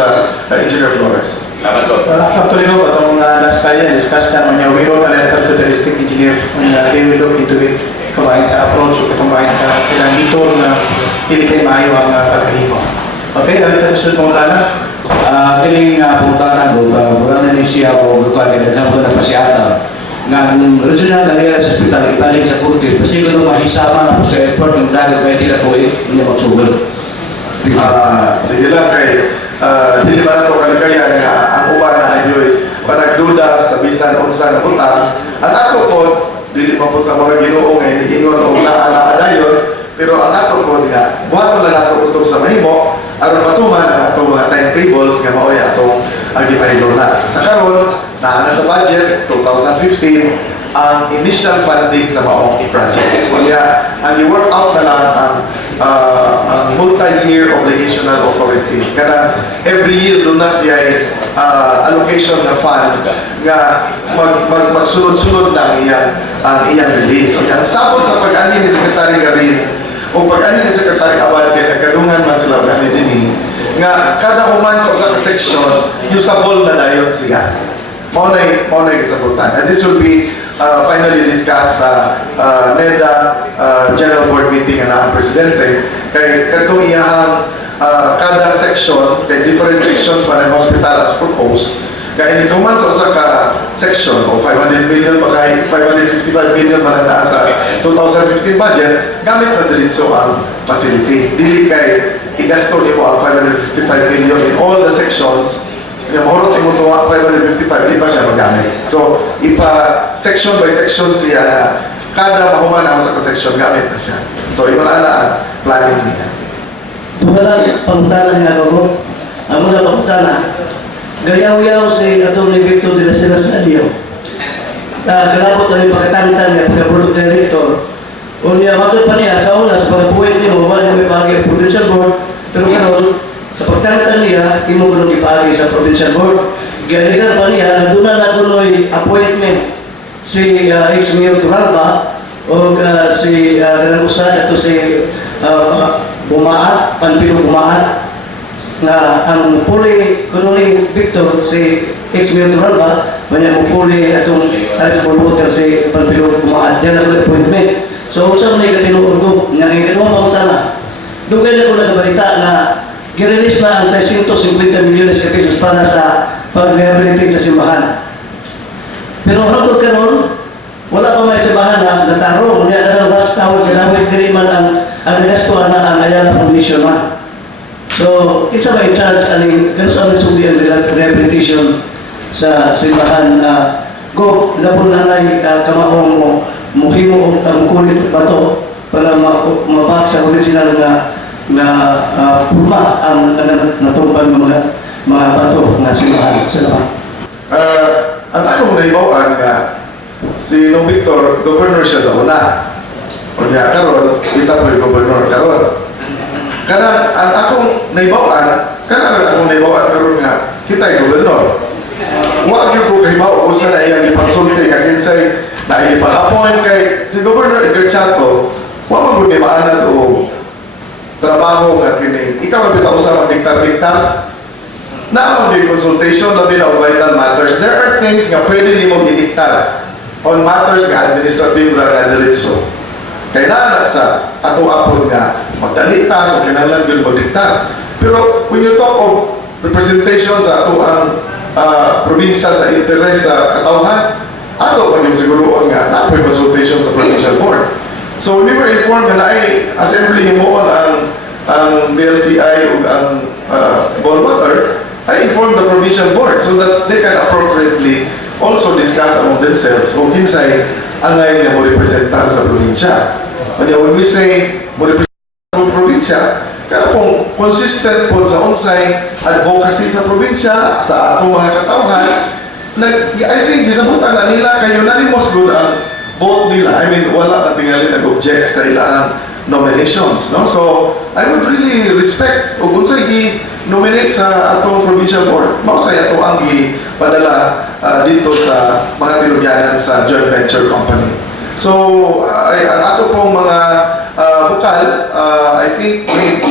Engineer Flores. Actually, no, itong last kaya, discuss na niya, we wrote a letter to the district engineer and they will look into it. Kumain sa approach o kumain sa ilang dito na pilitin maayo ang pagkahimo. Okay, dali ka sa sunod mong lana. Kining puntahan ko, na ni siya o gagawin na pasiata. Nga, regional na nila sa hospital, ibalik sa Curtis. Kasi kung mahisama na po sa airport, yung dagat may tila po hindi magsugod. Sige lang kay dili ba na ito kalikayan nga ang uban na ayoy panagduda sa bisan unsa na butang. Ang ako po, dili mapunta mo na Ginoo nga iniingon o naalaadayon, pero ang ato po nga buhaton na nato utob sa mahimo aron matuman ang atong mga timetables nga maoy atong agipahilo na. Sa karon naa na sa budget 2015 ang initial funding sa maong project. Kaya ang i-work out na lang ang multi-year obligational authority. Kaya every year doon na siya allocation na fund nga magsunod-sunod na ang iyang release. So, ang sabot sa pag-ani ni Secretary Garin o pag-ani ni Secretary Abad kaya nagkadungan man sila pag-ani din nga kada human sa usang section usable na dayon siya. Maunay kasabutan. And this will be finally discuss sa NEDA General Board meeting na ang presidente. Kay katong iyang kada section, kay different sections pa ng hospital as proposed. Kaya ini tuman sa usa ka section o 500 million pa kay 555 million man na sa 2015 budget, gamit na diretso ang facility. Dili kay igasto nimo ang 555 million in all the sections. Yung mahurot mo tuwa 555, di pa siya magamit. So, section by section siya, kada mahuman ako sa section, gamit na siya. So, iba na ang planning niya. Wala pangutana nga ako. Ang muna pangutana, gayaw-yaw si Atty. Victor de la Sera Sadio. Kalabot na yung pagkatantan niya, pagka-product director. O niya, matod pa niya, sa una, sa pagkapuwet niya, wala niya may pagi ang provincial board, pero karon sa pagtantan niya, imo gulong ipagi sa provincial board. Galigan pa niya, naduna na kunoy appointment si ex-mayor Turalba o si ganang usa ato si Bumaat, Panpilo Bumaat na ang puli kunoy Victor si ex-mayor Turalba manya mo puli atong sa Bulbuter si Panpilo Bumaat diyan na appointment. So usab na ikatinuod nga ikaduha pa sana. Dugay na ko nagabalita na girelease na ang 650 milyones ka pesos para sa pag-rehabilitate sa simbahan. Pero hangtod karon wala pa may simbahan na natarong niya na wax tower sa Nawis dili man ang gasto na ang Ayala Foundation man. So, kinsa ba in charge aning ganun sa sudi ang rehabilitation sa simbahan na Kgob labon na nay kamaong mo muhimo ang kulit bato para mabak sa original nga purma ang natumpang mga bato na simbahan. Salamat. Ang akong naibawaan nga, si Nong Victor, governor siya sa una. O niya, karon, kita po yung governor karon. Karena ang akong naibawaan, akong naibawaan karon nga, kita yung governor. Huwag yung po kahibaw kung saan na iyang ipagsulti nga kinsay na ipag-appoint kay si Governor Edgar Chato, huwag mo kung maanan o trabaho nga kini. Ikaw mabitaw sa magdiktar-diktar. Na ang consultation labi na vital matters. There are things nga pwede nimo gidiktar on matters nga administrative nga diretso. Kaya na sa ato apod nga magdalita sa kinahanglan gyud magdiktar. Pero when you talk of representation sa ato ang probinsya sa interes sa katawhan, ato pa yung siguroon nga na may consultation sa provincial board. So we were informed na ay assembly himuon ang BLCI o ang Ballwater, I informed the provincial board so that they can appropriately also discuss among themselves kung kinsay ang ngayon nga mo representar sa probinsya. When we say mo representar sa probinsya, kaya pong consistent po sa unsay advocacy sa probinsya, sa atong mga katawhan, I think gisabutan na nila kayo unanimous good ang vote nila. I mean, wala na tingali nag-object sa ilang nominations. No? So, I would really respect kung unsay i-nominate sa atong provincial board. Mausay ato ang i-padala dito sa mga tinugyanan sa joint venture company. So, ang ato pong mga bukal, I think made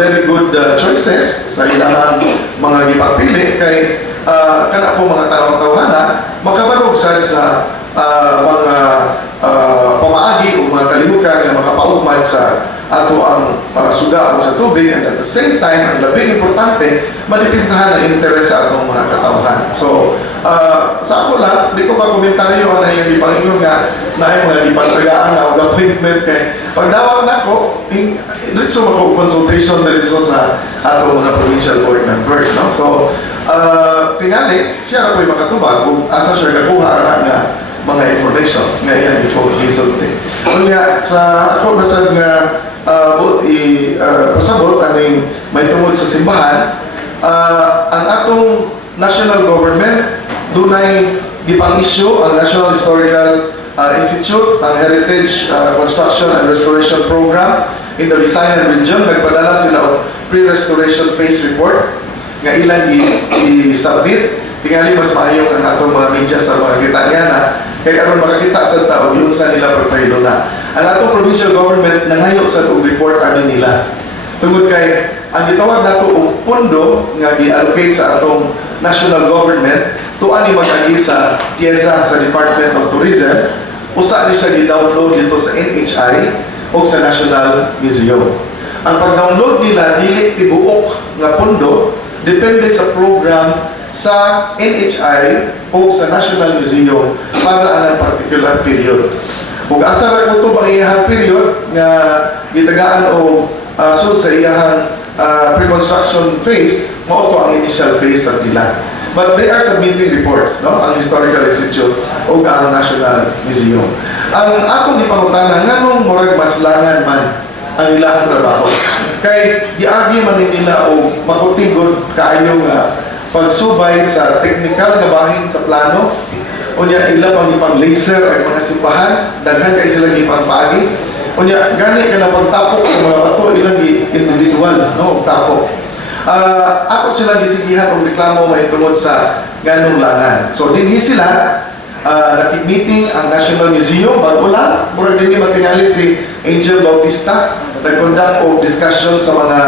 very good choices sa ilang mga gipagpili kay kana po mga tawang-tawhana makabarog sa mga pamaagi o mga kalihukan na makapaugmad sa ato ang suga o sa tubig, and at the same time, ang labing importante, manipintahan ang interes sa atong mga katawhan. So, sa ako lang, di ko pa komentaryo na yung ipangingon nga na yung mga ipagtagaan na o appointment kay pagdawag na ko, dito mako-consultation dito sa atong mga provincial board members. No? So, tingali, siya na po yung makatubag kung asa siya kakuha nga mga information nga iyan ito isulti. Kaya sa ako basag nga pasabot aning may tungod sa simbahan, ang atong national government dunay gipang-issue ang National Historical Institute, ang Heritage Construction and Restoration Program in the Visayan region. Nagpadala sila og pre-restoration phase report nga ilang i-submit. Tingali mas maayo ang atong mga media sa mga Kitanyana kay aron makakita sa tao yung sa nila pagpahilo na. Ang atong provincial government nangayo sa og report ano nila. Tungod kay ang gitawag nato og pondo nga gi-allocate sa atong national government tuan ni mag-agi sa TIEZA sa Department of Tourism, usa ni siya gi-download dito sa NHI o sa National Museum. Ang pag-download nila dili tibuok nga pondo, depende sa program sa NHI o sa National Museum para anang particular period. Kung asa ra ko to bang iyahang period nga gitagaan o sud sa iyahang pre-construction phase, mao to ang initial phase sa nila. But they are submitting reports, no? Ang Historical Institute o ang National Museum. Ang atong ipangutanan, nganong murag maslangan man ang ilang trabaho. Kay giagi man nila o makutigod kaayo nga pagsubay sa technical nga bahin sa plano, unya ila pang ipang laser ang mga simbahan, daghan kay sila ipang paagi. Unya gani ka na pagtapok sa mga bato ilang individual, no, tapok. Ako sila gisigihan og reklamo mahitungod sa ganong langan. So dinhi sila nakig-meeting ang National Museum bago lang, murag dinhi matingali si Angel Bautista, nag-conduct og discussion sa mga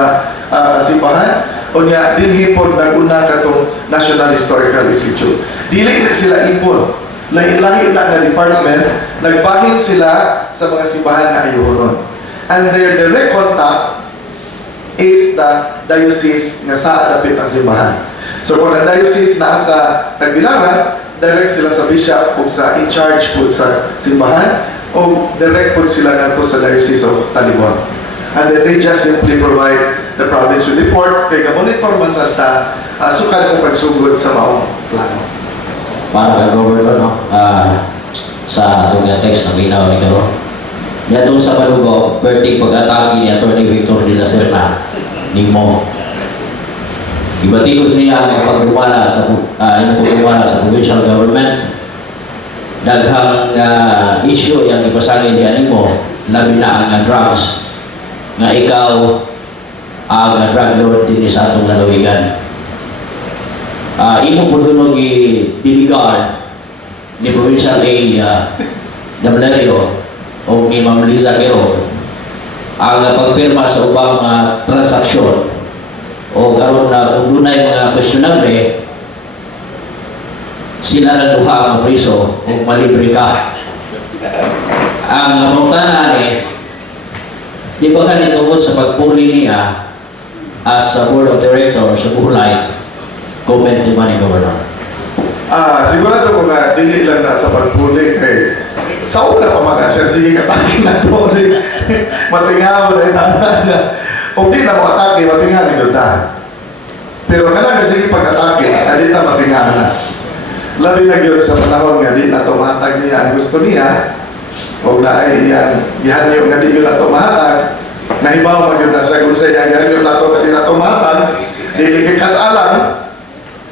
simbahan. Unya dinhi pod naguna katong National Historical Institute. Dili na sila ipon. Lahi-lahi na nga department, nagbahin sila sa mga simbahan na ayuhonon. And their direct contact is the diocese nga sa dapit ang simbahan. So kung ang diocese na sa Tagbilaran, direct sila sa bishop o sa in-charge po sa simbahan o direct po sila nato sa diocese of Talibon. And then they just simply provide the province with report kay monitor man sa sukad sa pagsugod sa maong plano. Para kay Governor, no? Sa atong text na binaw ni Karo. Nitong sa Palugo, birthday pag-atake ni Atty. Victor de la Serna, Nimo. Ibatikos niya ang pagdumala sa provincial government. Daghang issue yung ipasangin dyan mo, labi na ang drugs. Nga ikaw ang drug lord din sa atong lalawigan. Imo po doon i-diligar ni Provincial A. Dablerio o ni Ma'am Liza Kgob ang pagpirma sa ubang transaksyon o karon na kung dunay mga questionable, sila na duha ang priso o malibre ka. Ang pangutanan di ba ka nitungod sa pagpuli niya as a board of directors sa Buhlay, comment ni Manny Governor? Sigurado ko nga dili lang na sa pagpuli kay sa una pa man siya sige katake na to matingaw na o di na mo atake matingaw na yun pero kana kasi pag-atake adita matingaw na labi na yun sa panahon nga di na tumatag niya ang gusto niya o na ay yan yung nga di yun na tumatag nahibaw mag yun na sa kung sa'yo yan yun na to na di na tumatag dili kay kasalan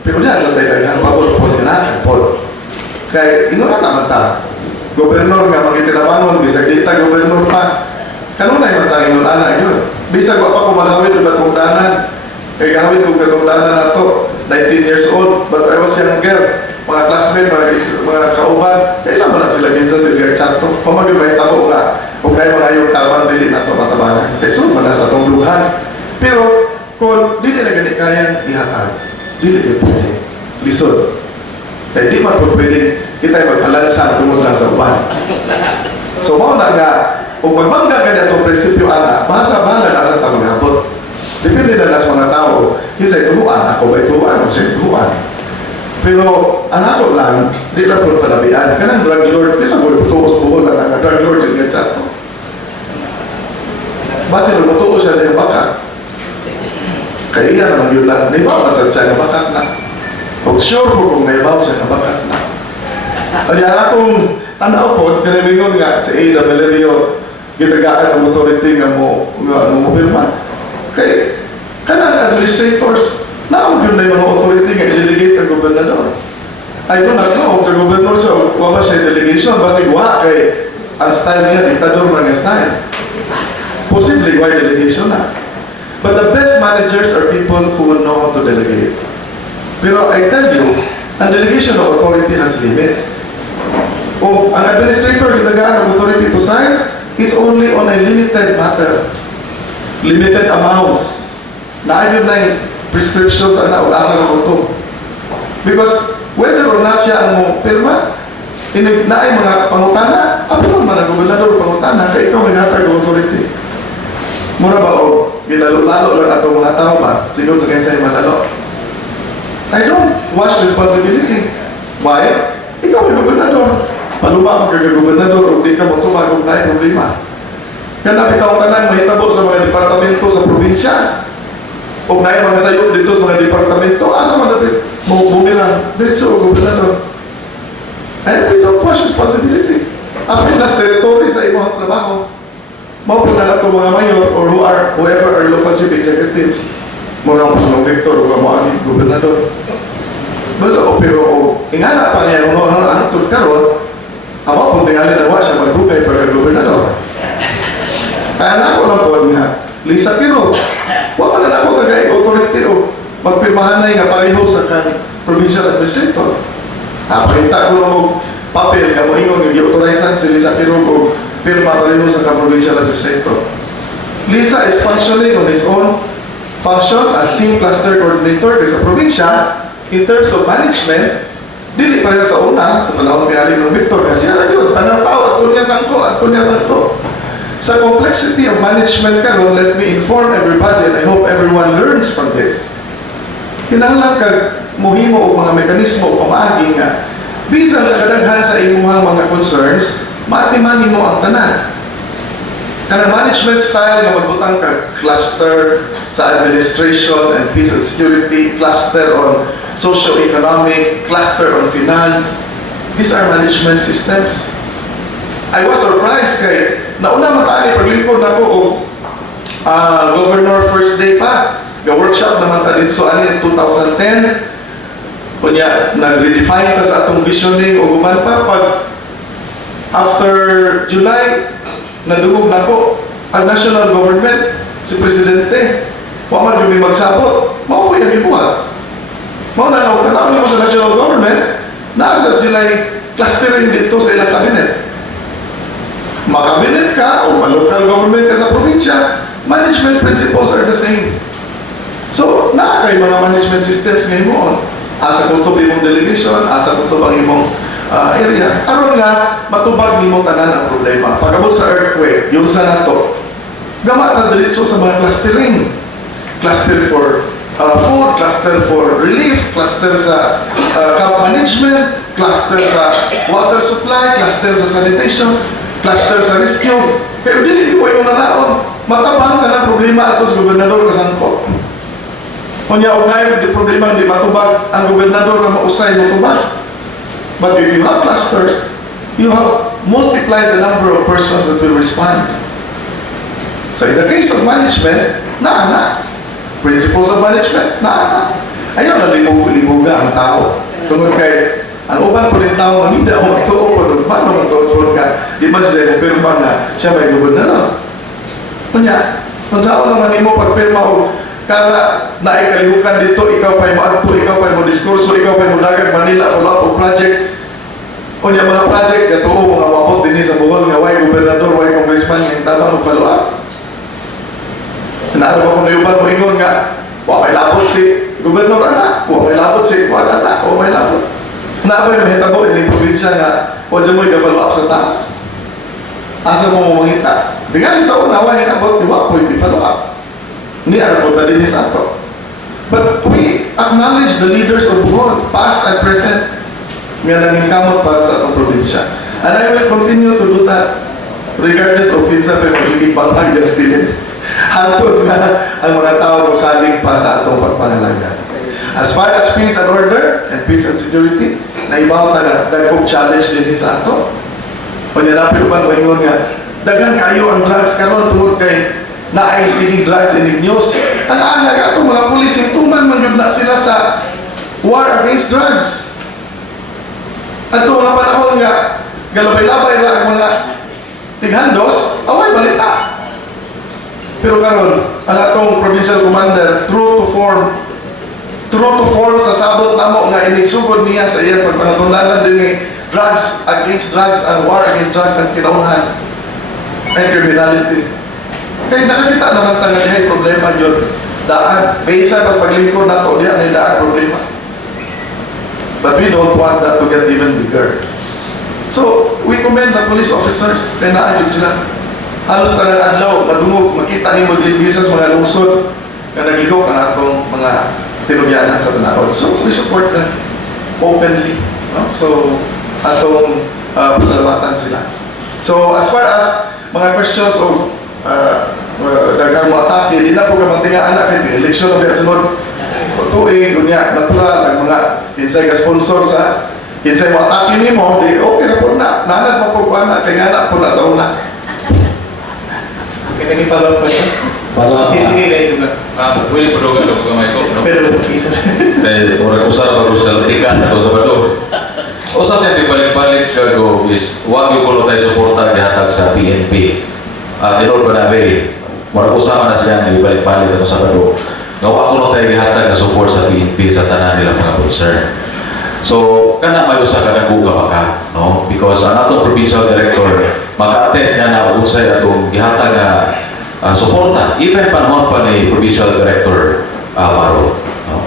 pero niya sa tayo nga pabot po niya natin po kaya inunan naman ta gobernador nga magitinabangon bisag dita gobernador pa kanunay man tayo inunan yun bisag wa pa ko magawid ng batungdanan kaya gawin ko katungdanan na to 19 years old but I was younger mga classmate, mga kauban kailan mo lang sila minsan sila chatto pamagin may tabo nga kung kayo mga yung tabang dili na to matabangan so man na sa itong luhan pero kung dili na ganit kayang ihatag dili yung pwede lisod kaya di man po pwede kita magpalansa tungod lang sa uban so mao na nga kung magbangga ka na itong prinsipyo ana basa-basa na sa tamang hapot depende na sa mga tao kisa'y tuluan ako ba'y tuluan o siya'y tuluan pero ang ako lang di lang po palabian kanang drug lord isa mo putuos buhol na nga drug lord siya nga chat base mo putuos siya sa iyong bakat kaya iya naman yun lang naibaw man siya ng bakat na kung sure po kung naibaw siya ng bakat na kaya akong tanaw po sinabingon nga si A. Valerio gitagaan ng authority nga mo pirma kay kanang administrators naon yun na yung mga authority nga i-delegate ang gobernador I don't know sa gobernador siya wala siya delegation basig wa kay ang style niya diktador mga style possibly why delegation na but the best managers are people who will know how to delegate pero I tell you ang delegation of authority has limits o ang administrator gitagaan ng authority to sign is only on a limited matter limited amounts na ayun na yung prescriptions na asa na ito because Whether or not siya ang mo pirma, na ay mga pangutana, ano man ang gobernador pangutana, kaya ikaw may hatag authority. Mura ba o, ginalo-lalo lang atong mga tao ba? Siguro sa kaya sa'yo malalo. I don't wash responsibility. Why? Ikaw may gobernador. Paluma ang kagagobernador o di ka mo tumagog na yung problema. Kaya bitaw tanang mahitabo sa mga departamento sa probinsya. O na yung mga sayot dito sa mga departamento, asa man dapat bumirang diretso o gobernador. And we don't wash responsibility. After nas territory sa imong trabaho, mao po na ito mga mayor or whoever are local chief executives. Mura ang Pangulong Victor o mga aming gobernador. Pero ingana pa niya kung ano ito karon, ama po tingali na wa siya magbukay pagka-gobernador. Kaya na ako lang po nga, Lisa Kgob, wala na ako kagay authority o magpirmahan na nga pareho sa kan provincial administrator. Pakita ko lang papel nga mo ingon yung i-authorizean si Lisa Kgob o pirma pareho sa kan provincial administrator. Lisa is functioning on his own function as SIM cluster coordinator sa probinsya in terms of management. Dili pa rin sa una, sa panahon pinali ng Victor, kasi ano yun, tanang tao, Antonia Sangko. Sa complexity of management karon, let me inform everybody and I hope everyone learns from this. Kinahanglan kag muhimo o mga mekanismo o pamaagi nga bisan sa kadaghan sa imuhang mga concerns, maatiman mo ang tanan. Kanang management style nga magbutang kag cluster sa administration and peace and security, cluster on socio-economic, cluster on finance. These are management systems. I was surprised kay nauna matali paglipod ako og governor first day pa. Ga-workshop naman ta dito ani 2010. Kunya nag-redefine ta sa atong visioning o guman pa pag after July nadungog nako ang national government si presidente. Wa man gyud magsabot. Mao ko yung gibuhat. Mao na ang tanaw nimo sa national government, nasa sila clustering dito sa ilang kabinet. Makabinet ka o local government ka sa probinsya, management principles are the same. So, kay mga management systems ngayon, asa kutob imong delegation, asa kutob ang imong area. Aron nga, matubag nimo tanan ang problema. Pagabot sa earthquake, yung sa nato, gama ta diretso sa mga clustering. Cluster for food, cluster for relief, cluster sa camp management, cluster sa water supply, cluster sa sanitation, cluster sa rescue. Pero dili ko yung nanaon. Matabang ka ng problema ato sa gobernador kasangko. Kunya o ngayon, di problema hindi matubag ang gobernador na mausay matubag. But if you have clusters, you have multiplied the number of persons that will respond. So in the case of management, principles of management, ayaw na libog-liboga ang tao. Tungkol kay ang uban po rin tao, hindi ako ito o paano magtuot ka, di ba siya pirma na siya may gobernador. Kunya, kung saan naman mo pagpirma o kala na ikalihukan dito, ikaw pa'y maadto, ikaw pa'y mo diskurso, ikaw pa'y mo dagat Manila, follow up project. Kunya mga project, gatuo mga mapot din sa Bohol, nga why gobernador, why congressman, yung tama ng follow up. Naano ba kung nayuban mo ingon nga, may labot si gobernador na, may labot si Kuala na, may labot. Naabay na mahitabo, yung probinsya nga, dyan mo i-follow up sa taas. Asa mo mamangita? Tingnan sa una, why inabot, di ba, pwede follow up. Ni ano po din sa ato. But we acknowledge the leaders of Bohol, past and present, nga nangingkamot para sa atong probinsya. And I will continue to do that regardless of kinsa pa yung sige pangag yung spirit. Hantod nga ang mga tao mo saling pa sa atong pagpangalaga. As far as peace and order and peace and security, naibaw ta nga dagkong challenge din sa ato. Panyanapi ko ba maingon nga, dagan kayo ang drugs karon tungod kay na ay sige drugs in news. Ang aga atong mga pulis tuman man na sila sa war against drugs. At ito nga panahon nga, galabay-labay lang ang mga tighandos, away balita. Pero karon, ang atong provincial commander, true to form sa sabot namo nga inigsugod niya sa iyang pagpangatundanan din ni drugs against drugs and war against drugs ang kinauhan and criminality. Kaya nakakita naman tayo ay problema yun. Daan, may isa pas paglingkod na ito, diyan ay daan problema. But we don't want that to get even bigger. So, we commend the police officers, kaya naagid sila. Halos talagang adlaw, nadungog, makita ni mo sa mga lungsod na nagligok ang atong mga tinubyanan sa Banarod. So, we support them openly. No? So, atong pasalamatan sila. So, as far as mga questions of dagang mga atake, di na po kamantingaan na kayo, eleksyon na sunod. Tuig, dunya, natural, ang mga kinsay ka-sponsor sa kinsay mga atake ni mo, di okay na po na, nanad mo po na, kaya nga na po na sa una. Pinag-follow pa siya. Para Sige, kayo ba? Pwede pa doon ka kamay ko, no? Pero isa. Orang usara bagus dalam tingkat atau sabado. Usa sa balik-balik Kgob is wag yung kulo tayo suporta gihatag sa PNP. Tinod ba nabi, marang usama na siya ng balik-balik atau sabado. Gawa kulo tayo gihatag na support sa PNP sa tanan nila mga concern. So, kana may usa ka naguga pa ka, no? Because ang atong provincial director maka-attest na usay atong gihatag na suporta even panahon pa ni provincial director Maro. No?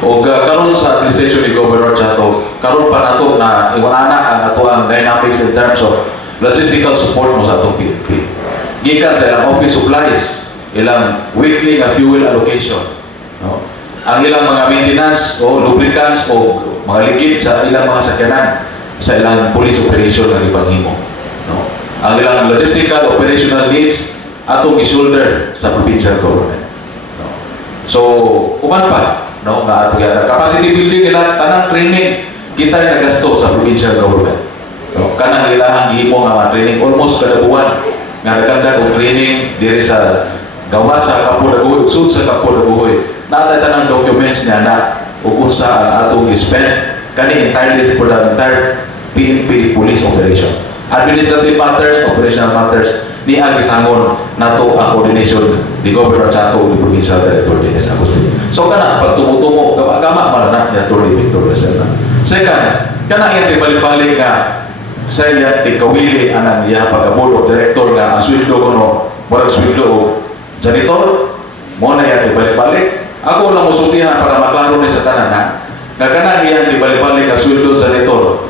O karon sa administration ni Governor Chato, karon pa nato na iwanana ang atuang dynamics in terms of logistical support mo sa atong PNP. Gikan sa ilang office supplies, ilang weekly na fuel allocation, no? Ang ilang mga maintenance o lubricants o mga ligid sa ilang mga sakyanan sa ilang police operation na ipanghimo. No? Ang ilang logistical operational needs atong i-shoulder sa provincial government. No? So, kuman pa, no, nga atong capacity building nila, tanang training kita yung nagasto sa provincial government. No? Kanang ilahang gihimo nga mga training almost kada buwan nga naganda og training diri sa gawa sa Kgob Daguhoy, sud sa Kgob Daguhoy. Naatay tanang documents niya na o kung sa atong i-spend kani entirely for the entire PNP police operation. Administrative matters, operational matters, ni ang isangon nato ang coordination ni Governor Chato ni Provincial Director Dennis Agustin. So kana pag tumutumo gama man na ni Atty. Victor Reserva. Second, kana iyang balik-balik nga sa iya tikawili anang iya pagka-board of director nga ang sweldo kuno murag sweldo og janitor mo na iya balik-balik. Ako lang musutihan para maklaro ni sa tanan ha. Nga kana iyang balik-balik nga sweldo janitor.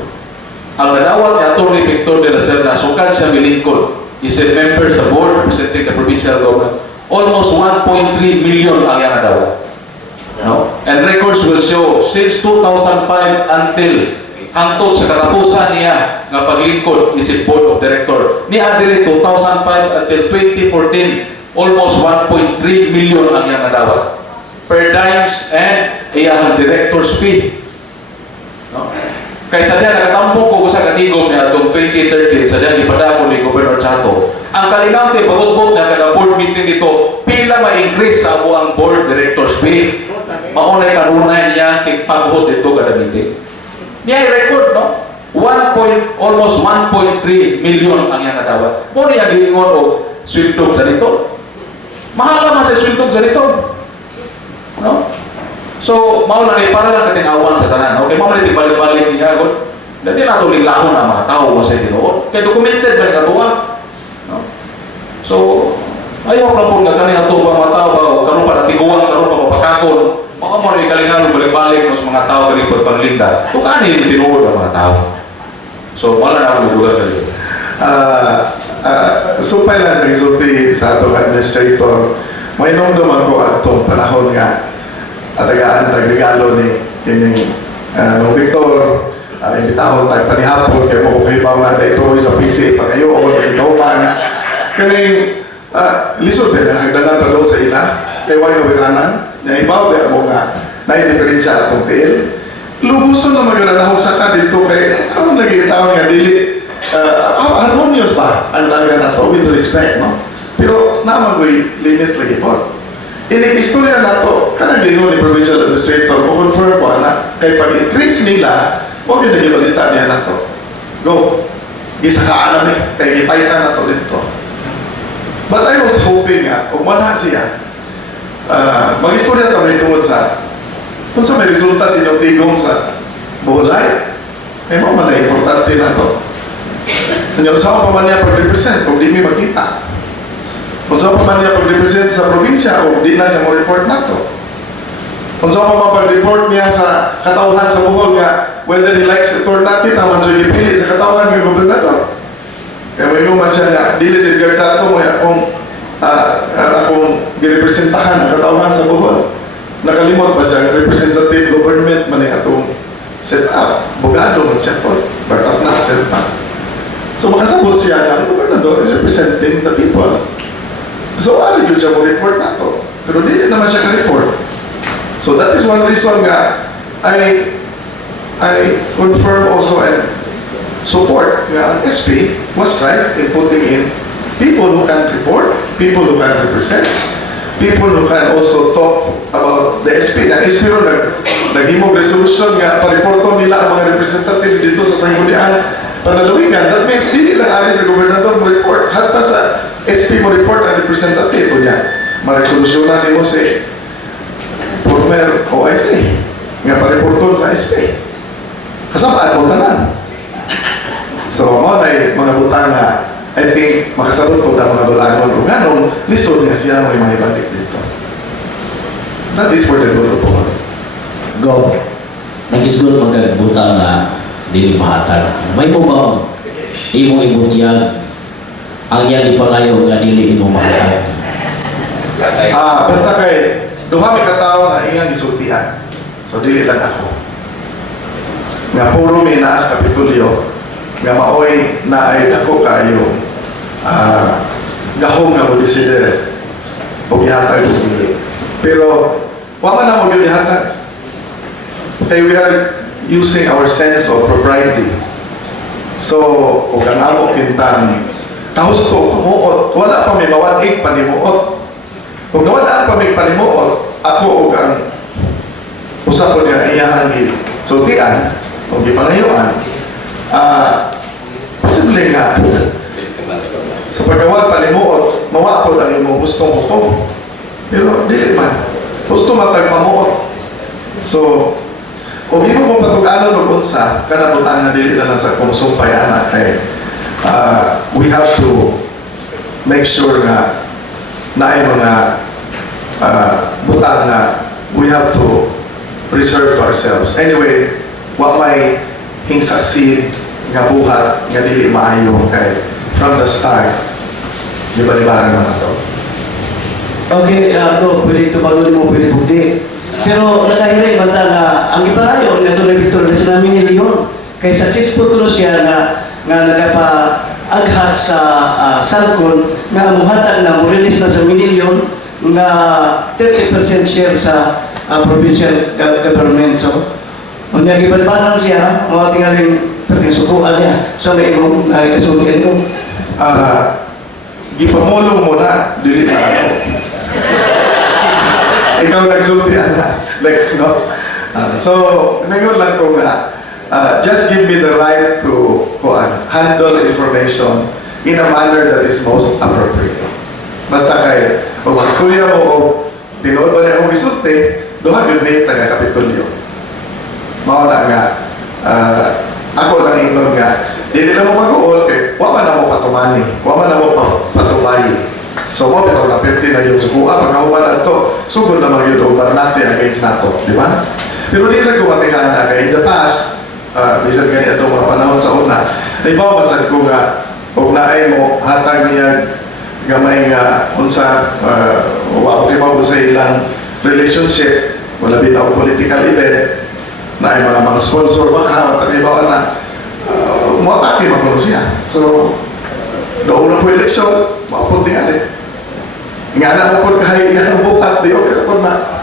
Ang nadawat ni Atty. Victor de la Serna, sukad siya milingkod. Is a member sa board representing the provincial government. Almost 1.3 million ang yan nadawat. No? And records will show, since 2005 until hangtod sa katapusan niya nga paglingkod isip board of director ni Adire 2005 until 2014, almost 1.3 million ang yan nadawat. Per dimes and iyang director's fee. No? Kaya sa diyan, nagatampok ko sa Kgob niya itong 2013, sa diyan, ipadako ni Governor Chato. Ang kalinante, pagod-bog na kada board meeting dito, pila ma-increase sa ako ang board director's fee. Maunay kanunay niya, tigpaghod dito kada meeting. Niya i-record, no? Almost 1.3 million ang yan nadawat. Muna yung gilingon o swildog sa dito. Mahal naman sa swildog sa dito. No? So, mauna ni para lang katinawan sa tanan. Okay, mauna ni balik-balik niya ako. Dati na ito linglahon ang mga tao mo sa tinuod. Kaya documented ba ni katuwa? No? So, ayaw lang po na kanina ito mga tao ba, karoon pa natiguan, karoon pa mapakakon. Maka mo na ikalingan balik-balik ng mga tao kalipot panglinda. Ito kanin yung tinuod ang mga tao. So, wala na ako nadugan kayo. Supay na sa resulti sa atong administrator, may nungdaman ko at itong panahon nga atagaan tagregalo ni nung Victor imbitahon tag panihapon kay mo kay pa nga ito sa PC pa kayo o ikaw pa nga kani lisod na hagdanan pa doon sa ina kay wayo wiranan na ibaw na mo nga na diferensya atong tiil lubuson na magranahog sa ka dito kay aron lagi tao nga dili harmonious ba ang laga na to with respect no pero naman ko'y limit lagi po. Inig-istorya na to, kanang gingon ni Provincial Administrator, mo confirm po na kay pag-increase nila, huwag yun nag-ibalita niya na to. Go. Gisakaan na ni, kay ipaitan na to dito. But I was hoping nga, kung wala siya, mag-istorya to may tungod sa, kung sa may resulta sa inyong tigong sa buholay, ay mo man na importante na to. Kanya sa pa man niya pag-represent, kung di may magkita. Kung saan pa man niya pag-represent sa probinsya o di na siya mo report na to. Kung saan pa man pag-report niya sa katauhan sa Bohol nga whether he likes it or not, kita man siya ipili sa katawan ng gobernador. Kaya may luman siya nga, dili si Edgar Chato mo akong girepresentahan ang katawan sa Bohol. Nakalimot ba siya, representative government man yung atong set up. Bogado man siya po, but up na set up. So makasabot siya nga, ang gobernador is representing the people. So ano yun siya mo report na to? Pero hindi naman siya ka-report. So that is one reason nga I confirm also and support nga ang SP was right in putting in people who can report, people who can represent, people who can also talk about the SP. Ang SP ron naghimog resolution nga pa-reporto nila ang mga representatives dito sa sanggunian panalawigan. That means hindi lang ari sa gobernador mo report. Hasta sa SP mo report ang representative po niya. Ma-resolusyonan ni mo si former OIC nga pa-reporton sa SP. Kasapaan mo tanan. So, mga butang na I think makasabot po na mga bulangon o ganon, lisod nga siya may manibalik dito. That is for the good of all. Kgob, nagisgot magkagbuta na dili mahatag. May mo ba imong ibutyag ang iyang ipangayo nga dili imo mahatag? Basta kay duha may katao nga iyang isultian. So dili lang ako. Nga puro may naas Kapitolyo nga maoy na ay ako kayo gahong nga mo desider o ihatag o dili. Pero wala na mo yun ihatag. Kaya we are using our sense of propriety. So, kung ang amo kintan, kahusto, kumuot, wala pa may mawadig panimuot. Kung nawala pa may panimuot, ako o ang usapon nga iyahan sultian o gipangayuan, posible nga sa paggawa panimuot, mawapod ang imong gustong hukom. Pero dili man. Gusto matagpamuot. So, kung hindi mo patug-anon o unsa, kanabutan na dili na lang sa konsumpay anak kay we have to make sure nga na ay mga butang na we have to reserve to ourselves. Anyway, wa may hingsaksi nga buhat nga dili maayo kay from the start, di ba naman ito? Okay, pwede tumagon mo, pwede bugdi. Pero nakahiray bata nga ang iparayo nga ito na Victor na sinamin ni Leon kay successful ko siya nga nagapa-aghat sa Salcon nga muhatag na mo-release na sa Minilyon nga 30% share sa provincial government. So, kung nag-ibalbanan siya, mga tingaling sukuan niya sa may ibong kasultian ko. Gipamulong mo na, dili na ako. Ikaw nagsultian na. Lex, no? So, ngayon lang ko nga, just give me the right to handle information in a manner that is most appropriate. Basta kay, kung mag-studia mo o tinuod ba niya akong isulti, duha yun may taga-Kapitolyo. Mauna nga, ako lang inon nga, hindi na mo mag-uol, wala na mo patumani, wala na mo patubayi. So, mo bitaw na 50 na yung sukuha, pagkahuman na ito, sugod na mag-yun over natin against nato, di ba? Pero di sa kumatihan na kay in the past, bisan ganyan itong mga panahon sa una, naibaw masad ko nga, huwag na ay mo, hatag niya gamay nga, unsa, wala ko kibaw sa ilang relationship, wala bitaw political event, na ay mga sponsor baka, tagibaw na, muatake magulo siya. So, doon na po eleksyon, mapunti nga din. Nga na mo po kahit yan ang buhat, di okay po na.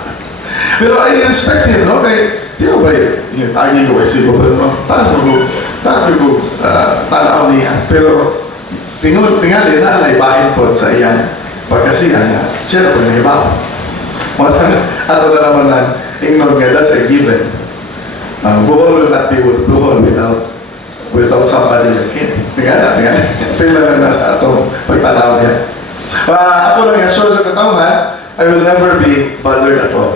Pero I respect him, no? Kaya, di ba yung tagi ko ay si Goberno, taas mo tanaw niya. Pero, tingali na alay bahin po sa iyan. Pagkasiyan nga, siya na po yung iba. Ato na naman na, ignore nga, that's a given. Bohol will not be Bohol without somebody like him. Tingnan. Feel na nasa atong pagtanaw niya. Ako lang assure sa katawhan, I will never be bothered at all.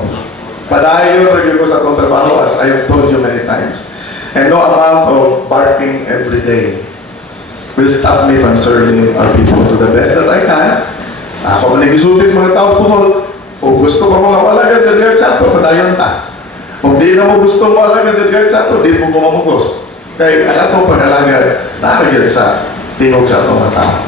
Padayon review ko sa atong trabaho as I have told you many times. And no amount of barking every day will stop me from serving our people to the best that I can. Ako man nagisulti sa mga tao sa Bohol, o gusto ko mga walaga sa Dear Chato, padayon ta. Kung di na mo gusto mo alaga sa guard sa ato, di mo kumamugos. Kaya ang atong pag-alagad, nakagyan sa tingog sa atong mata.